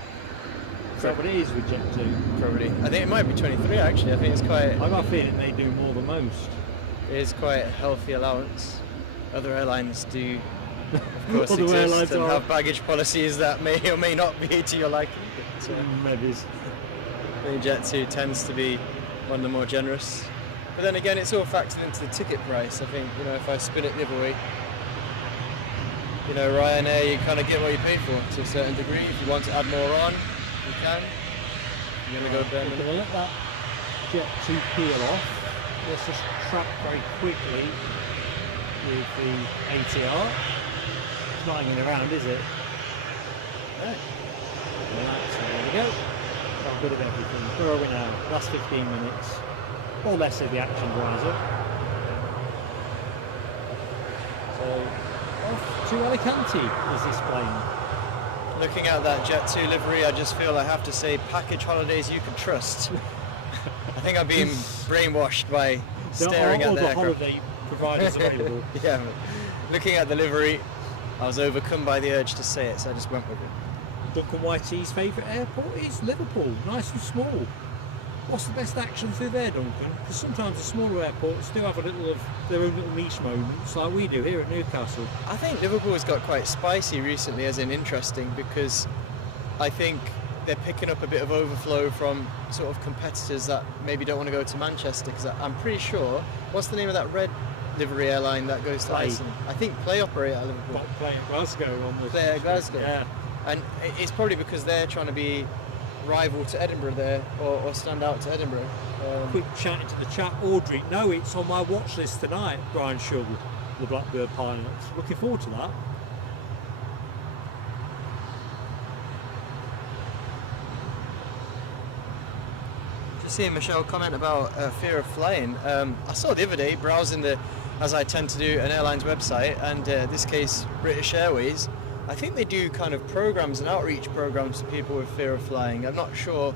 that what it is with Jet 2? Probably. I think it might be 23 actually. I think it's quite. I've got a feeling they do more than most. It is quite a healthy allowance. Other airlines do, of course, Other exist airlines and are- have baggage policies that may or may not be to your liking. But, Maybe. I think Jet 2 tends to be one of the more generous. But then again, it's all factored into the ticket price. I think, if I spin it the other way, Ryanair, you kind of get what you pay for to a certain degree. If you want to add more on, you can. You're going to go bare We're minimum. going to let that Jet 2 peel off. Let's just track very quickly with the ATR. It's not hanging around, is it? No. Relax, there we go. Got a bit of everything. Where are we now? Last 15 minutes. Or less of the action dries up. So, off to Alicante is this plane. Looking at that Jet 2 livery, I just feel I have to say package holidays you can trust. I think I'm being brainwashed by staring There are at the other aircraft. holiday providers available. Yeah, looking at the livery, I was overcome by the urge to say it, so I just went with it. Duncan Whitey's favourite airport is Liverpool, nice and small. What's the best action through there, Duncan? Because sometimes the smaller airports do have a little of their own little niche moments, like we do here at Newcastle. I think Liverpool's got quite spicy recently, as in interesting, because I think they're picking up a bit of overflow from sort of competitors that maybe don't want to go to Manchester, because I'm pretty sure, what's the name of that red livery airline that goes to Play. Iceland? I think Play operate at Liverpool. But playing Glasgow on the... Play at Glasgow. Yeah. And it's probably because they're trying to be rival to Edinburgh there, or stand out to Edinburgh. Quick chat into the chat. Audrey, no, it's on my watch list tonight, Brian Shuggle, the Blackbird pilot. Looking forward to that. Just seeing Michelle comment about fear of flying. I saw the other day, browsing as I tend to do, an airline's website, and in this case British Airways, I think they do kind of programs and outreach programs to people with fear of flying. I'm not sure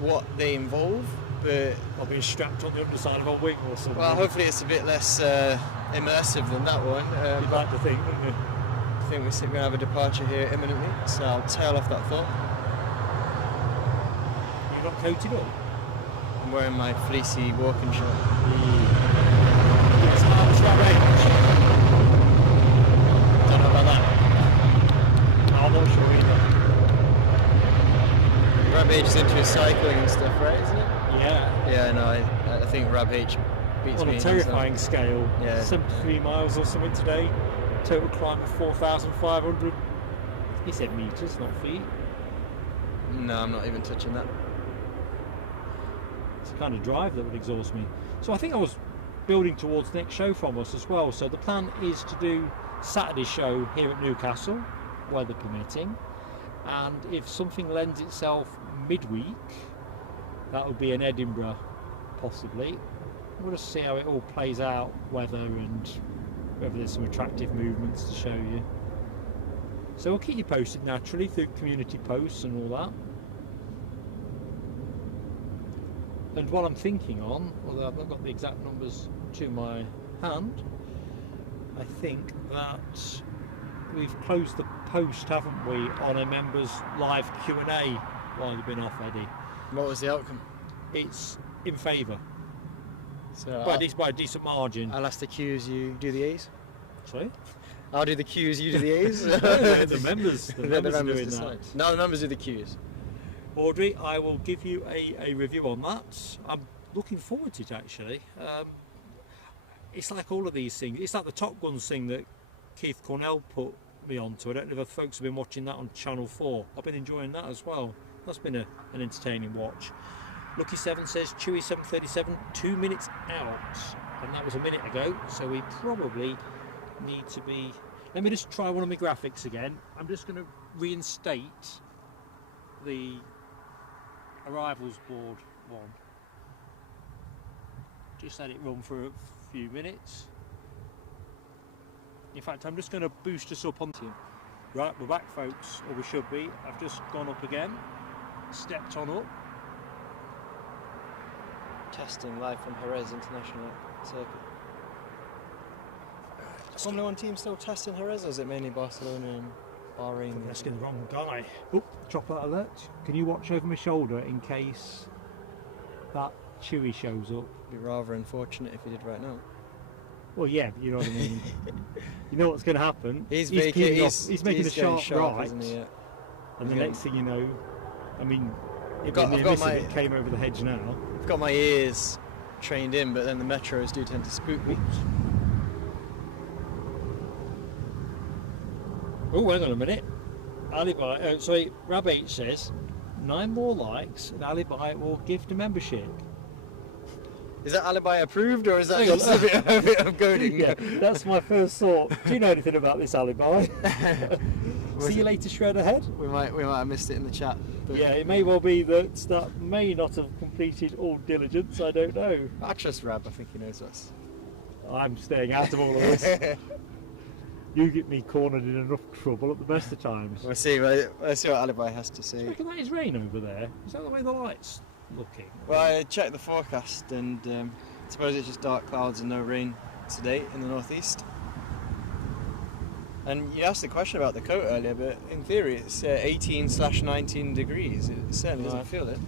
what they involve, but I'll be strapped on the underside of a wing or something. well, hopefully it's a bit less immersive than that one. You'd like to think, wouldn't you? I think we're going to have a departure here imminently, so I'll tail off that thought. You're not coated up? I'm wearing my fleecy walking shirt. Yes, arms that range. Don't know about that. I'm not sure either. Rab H is into his cycling and stuff, right, isn't it? Yeah. Yeah, no, I think Rab H beats On me. a in terrifying scale. Yeah. 73 miles or something today. Total climb of 4,500. He said metres, not feet. No, I'm not even touching that. It's the kind of drive that would exhaust me. So I think I was building towards the next show from us as well. So the plan is to do Saturday's show here at Newcastle, weather permitting. And if something lends itself midweek, that would be in Edinburgh, possibly. We'll just see how it all plays out, weather and whether there's some attractive movements to show you. So we'll keep you posted naturally through community posts and all that. And what I'm thinking on, although I've not got the exact numbers to my hand, I think that we've closed the post, haven't we, on a members live Q&A while you've been off, Eddie. What was the outcome? It's in favour, So by a decent margin. I'll ask the Q's, you do the A's. Sorry? I'll do the Q's, you do the A's. The members are The members doing decide. that. No, the members do the Q's. Audrey, I will give you a review on that. I'm looking forward to it actually. It's like all of these things. It's like the Top Guns thing that Keith Cornell put me onto. I don't know if folks have been watching that on Channel 4. I've been enjoying that as well. That's been an entertaining watch. Lucky 7 says Chewy 737 2 minutes out, and that was a minute ago, so we probably need to be... Let me just try one of my graphics again. I'm just going to reinstate the arrivals board one. Just let it run for a few minutes. In fact, I'm just going to boost us up onto... Right, we're back folks, or we should be. I've just gone up again, stepped on up. Testing live from Jerez International Circuit. Formula 1 team still testing Jerez, or is it mainly Barcelona? Barring I'm asking the wrong guy. Oh, chopper alert. Can you watch over my shoulder in case that Chewy shows up? it'd be rather unfortunate if he did right now. Well, yeah, you know what I mean. You know what's going to happen. He's making a going sharp right, isn't he? Yeah. and the He's next thing you know, I mean, I've got my- it came over the hedge now. I've got my ears trained in, but then the metros do tend to spook me. Oh, hang on a minute. Alibi, sorry, Rab8 says 9 more likes and Alibi will gift a membership. Is that alibi approved, or is that Hang on. just a bit of goading? Yeah, that's my first thought. Do you know anything about this Alibi? See you later, shred ahead. We might have missed it in the chat. But Yeah, it may well be that may not have completed all diligence. I don't know. I trust Rab. I think he knows us. I'm staying out of all of this. You get me cornered in enough trouble at the best of times. We'll see. Let's see what alibi has to Do say. you reckon that is rain over there? Is that the way the light's looking? Well, I checked the forecast, and I suppose it's just dark clouds and no rain today in the northeast. And you asked the question about the coat earlier, but in theory it's 18/19 degrees. It certainly doesn't Right. feel it.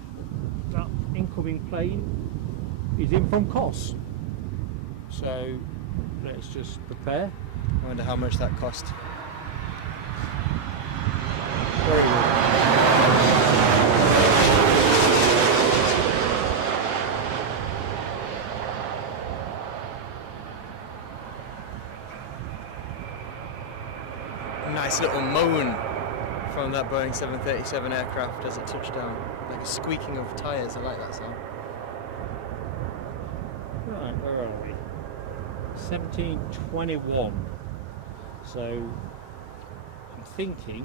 That incoming plane is in from Kos. So let's just prepare. I wonder how much that cost. Nice little moan from that Boeing 737 aircraft as it touched down. Like a squeaking of tyres. I like that sound. Right, where are we? 17:21. So I'm thinking,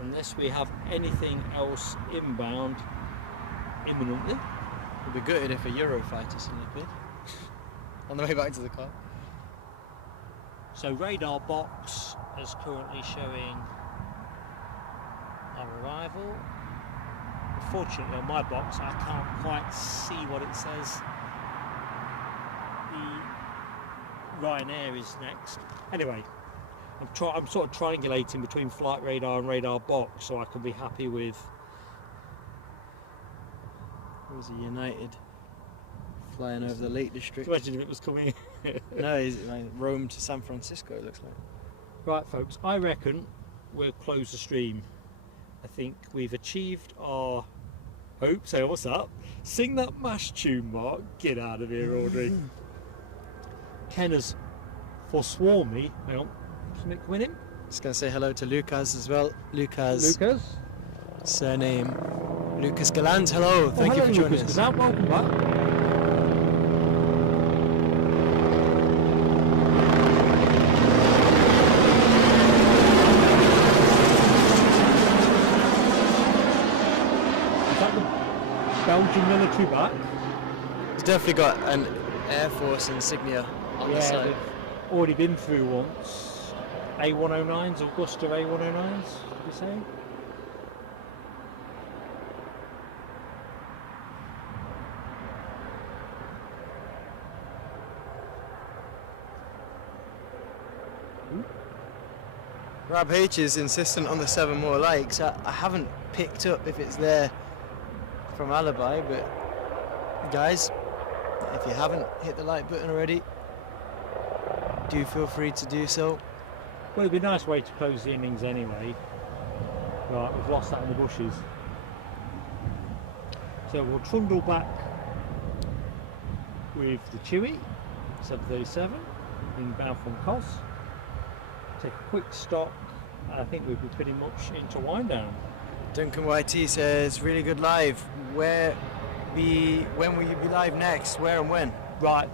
unless we have anything else inbound imminently. It'd be gutted if a Eurofighter suddenly appeared on the way back to the car. So radar box is currently showing our arrival. Unfortunately on my box I can't quite see what it says. The Ryanair is next. Anyway, I'm sort of triangulating between flight radar and radar box so I can be happy with. It was a United flying over the Lake District. Imagine if it was coming. No, he's like Rome to San Francisco, it looks like. Right folks, I reckon we'll close the stream. I think we've achieved our hope. So what's that? Sing that MASH tune, Mark. Get out of here, Audrey. Ken has forsworn me. Hang on, something coming in. Just gonna say hello to Lucas as well. Lucas, surname Lucas Galland. Hello, thank you for joining us. Welcome back. Belgian military back. It's definitely got an Air Force insignia on the side. They've already been through once. A109s, Augusta A109s, did you say? Rab H is insistent on the 7 more likes. I haven't picked up if it's there from Alibi, but guys, if you haven't hit the like button already, do feel free to do so. Well, it'd be a nice way to close the innings anyway. Right, we've lost that in the bushes. So we'll trundle back with the Chewy 737 inbound from Kos. Take a quick stop. I think we'll be pretty much into wind down. Duncan YT says, really good live. When will you be live next? Where and when? Right,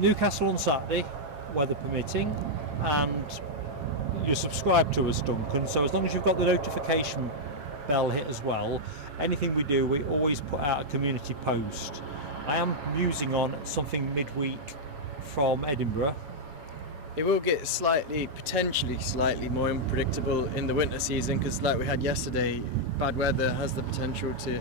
Newcastle on Saturday, weather permitting, and you're subscribed to us, Duncan, so as long as you've got the notification bell hit as well, anything we do, we always put out a community post. I am musing on something midweek from Edinburgh. It will get potentially slightly more unpredictable in the winter season, because like we had yesterday, bad weather has the potential to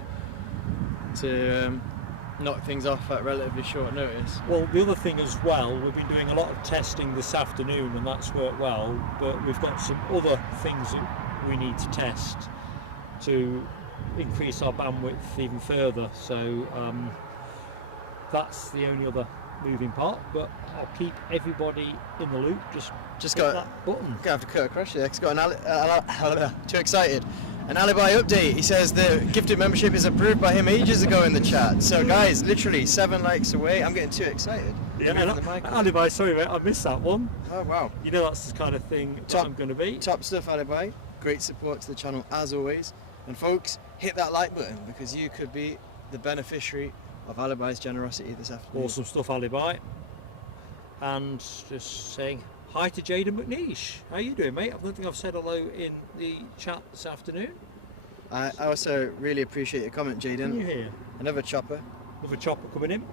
knock things off at relatively short notice. Well, the other thing as well, we've been doing a lot of testing this afternoon and that's worked well, but we've got some other things that we need to test to increase our bandwidth even further. So that's the only other moving part, but I'll keep everybody in the loop. Just got that button. Gonna have to cut across you. It's got too excited. An alibi update. He says the gifted membership is approved by him ages ago in the chat. So guys, literally 7 likes away. I'm getting too excited. Yeah, alibi. Sorry, mate, I missed that one. Oh wow. You know that's the kind of thing that I'm going to be. Top stuff, alibi. Great support to the channel as always. And folks, hit that like button because you could be the beneficiary of Alibi's generosity this afternoon. Awesome stuff, Alibi. And just saying hi to Jaden McNeish. How you doing, mate? I don't think I've said hello in the chat this afternoon. I also really appreciate your comment, Jaden. You here? Another chopper. Another chopper coming in.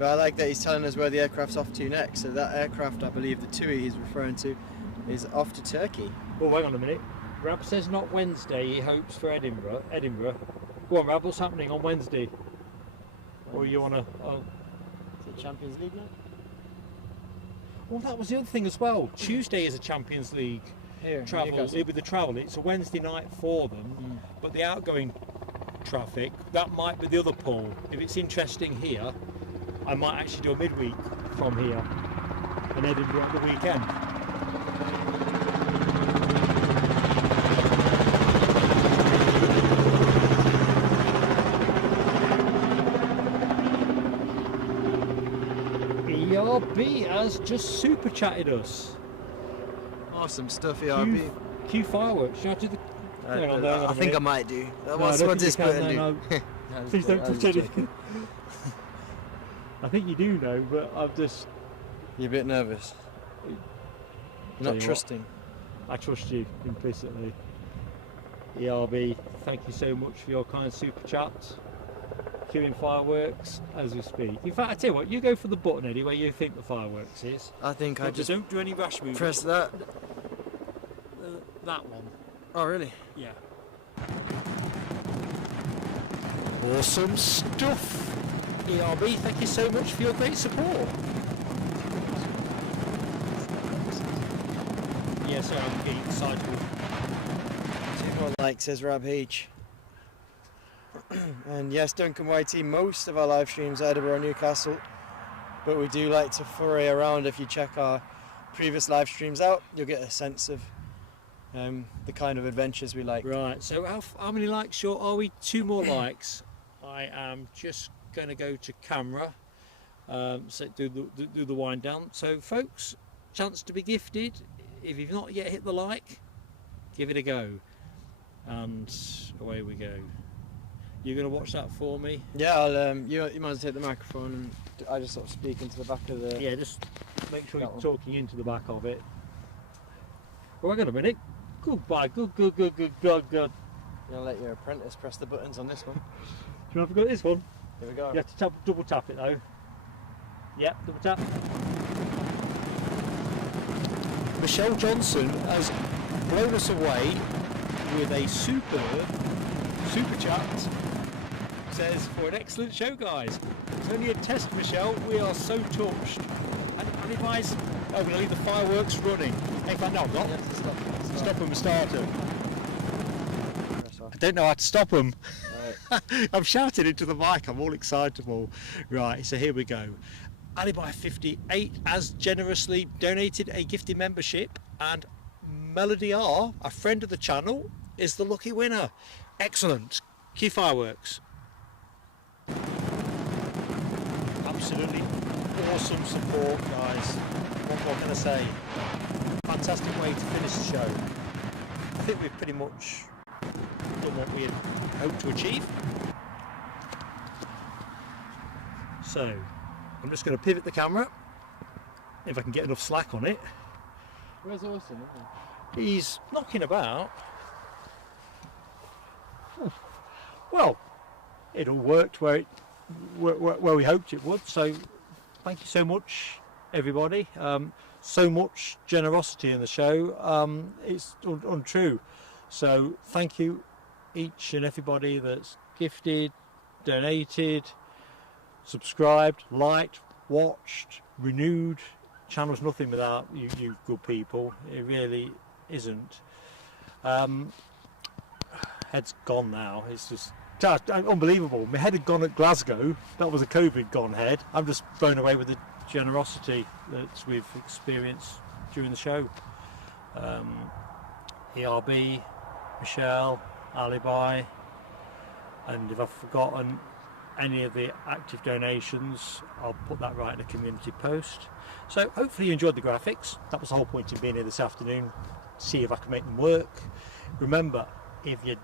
But I like that he's telling us where the aircraft's off to next. So that aircraft, I believe the TUI he's referring to, is off to Turkey. Oh, hang on a minute. Rab says not Wednesday, he hopes for Edinburgh. Go on, Rab, what's happening on Wednesday? Or you want to... Is it Champions League now? Well, that was the other thing as well. Tuesday is a Champions League travel. It'll be the travel. It's a Wednesday night for them, but the outgoing traffic, that might be the other pool. If it's interesting here, I might actually do a midweek from here and Edinburgh at the weekend. ERB has just super chatted us. Awesome stuff, ERB. Q fireworks. Should I do the... I think I might do. What's this button do? Please don't touch anything. I think you do know, but I've just... You're a bit nervous. You're not trusting. I trust you implicitly. ERB, thank you so much for your kind super chat. Queuing fireworks as we speak. In fact, I tell you what, you go for the button, Eddie, where you think the fireworks is. I think I just don't do any rash movement. Press that. That one. Oh, really? Yeah. Awesome stuff. ERB, thank you so much for your great support. Yeah, sorry, I'm getting excited. 2 more likes, says Rab H. And yes, Duncan YT, most of our live streams are Edinburgh and Newcastle, but we do like to foray around. If you check our previous live streams out, you'll get a sense of the kind of adventures we like. Right, so how many likes short are we? 2 more likes. I am just going to go to camera, so do the wind down. So folks, chance to be gifted. If you've not yet hit the like, give it a go. And away we go. You're going to watch that for me? Yeah, I'll, you might as well take the microphone and I just sort of speak into the back of the... Yeah, just make sure you're talking into the back of it. Well, hang on a minute. Goodbye. Good. You're going to let your apprentice press the buttons on this one. Do you want to go this one? Here we go. You have to double tap it though. Yep, double tap. Michelle Johnson has blown us away with a super chat. Says, for an excellent show, guys. It's only a test, Michelle. We are so touched. And advise, we're going to leave the fireworks running. In fact, no, I'm not. Stop them and start them. I don't know how to stop them. Right. I'm shouting into the mic. I'm all excitable. Right, so here we go. Alibi58 has generously donated a gifted membership, and Melody R, a friend of the channel, is the lucky winner. Excellent. Cue fireworks. Absolutely awesome support, guys. What more can I say? Fantastic way to finish the show. I think we've pretty much done what we had hoped to achieve. So, I'm just going to pivot the camera, if I can get enough slack on it. Where's Austin? He's knocking about. Well, it all worked where we hoped it would, so thank you so much, everybody. So much generosity in the show, it's untrue. So thank you each and everybody that's gifted, donated, subscribed, liked, watched, renewed. Channel's nothing without you good people. It really isn't. Head's gone now. It's just unbelievable. My head had gone at Glasgow. That was a COVID gone head. I'm just blown away with the generosity that we've experienced during the show. ERB, Michelle, Alibi, and if I've forgotten any of the active donations, I'll put that right in a community post. So hopefully you enjoyed the graphics. That was the whole point in being here this afternoon, see if I can make them work. Remember, if you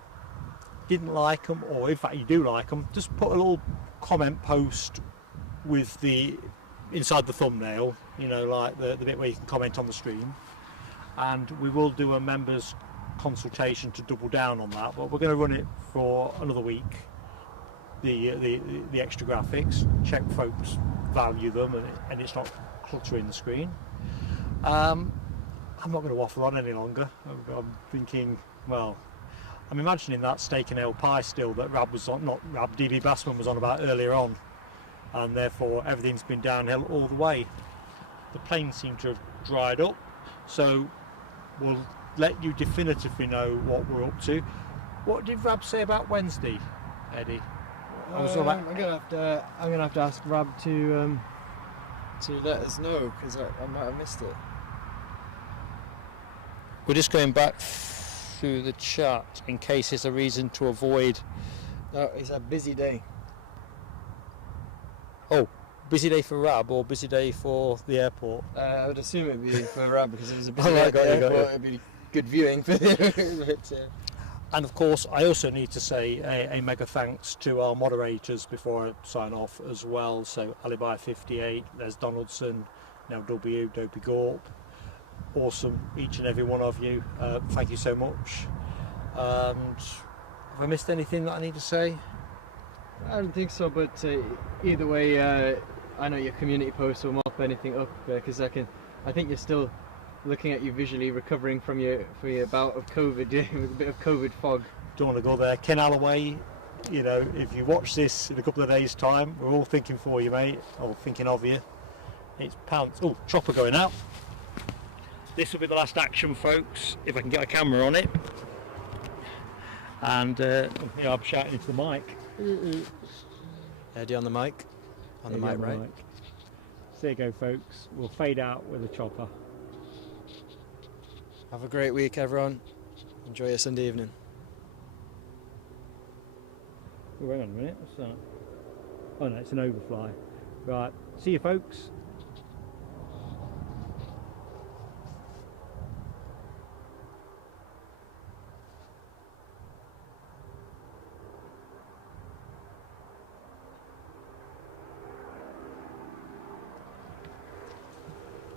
didn't like them, or in fact you do like them, just put a little comment post with the inside the thumbnail, you know, like the bit where you can comment on the stream, and we will do a members consultation to double down on that, but we're going to run it for another week, the extra graphics, check folks value them, and it's not cluttering the screen. I'm not going to waffle on any longer. I'm thinking, well, I'm imagining that steak and ale pie still that Rab was on, not Rab, DB Bassman was on about earlier on, and therefore everything's been downhill all the way. The planes seem to have dried up, so we'll let you definitively know what we're up to. What did Rab say about Wednesday, Eddie? I'm gonna have to ask Rab to let us know, because I might have missed it. We're just going back through the chat in case there's a reason to avoid. No, it's a busy day. Oh, busy day for Rab or busy day for the airport? I would assume it'd be for Rab, because it was a busy Oh, day I at got the you, got airport. you. It'd be good viewing for but, And of course, I also need to say a mega thanks to our moderators before I sign off as well. So Alibi 58, there's Donaldson, now W, Dopey Gorp. Awesome, each and every one of you. Thank you so much. And have I missed anything that I need to say? I don't think so, but either way, I know your community post will mop anything up, because I think you're still looking at you visually recovering from your bout of COVID, with a bit of COVID fog. Don't want to go there. Ken Alloway, you know, if you watch this in a couple of days' time, we're all thinking for you, mate, or thinking of you. It's pounds. Oh, chopper going out. This will be the last action, folks, if I can get a camera on it. And yeah, I'm shouting into the mic. Eddie on the mic. On the mic, right? So there you go, folks. We'll fade out with a chopper. Have a great week, everyone. Enjoy your Sunday evening. Oh, hang on a minute. What's that? Oh no, it's an overfly. Right. See you, folks.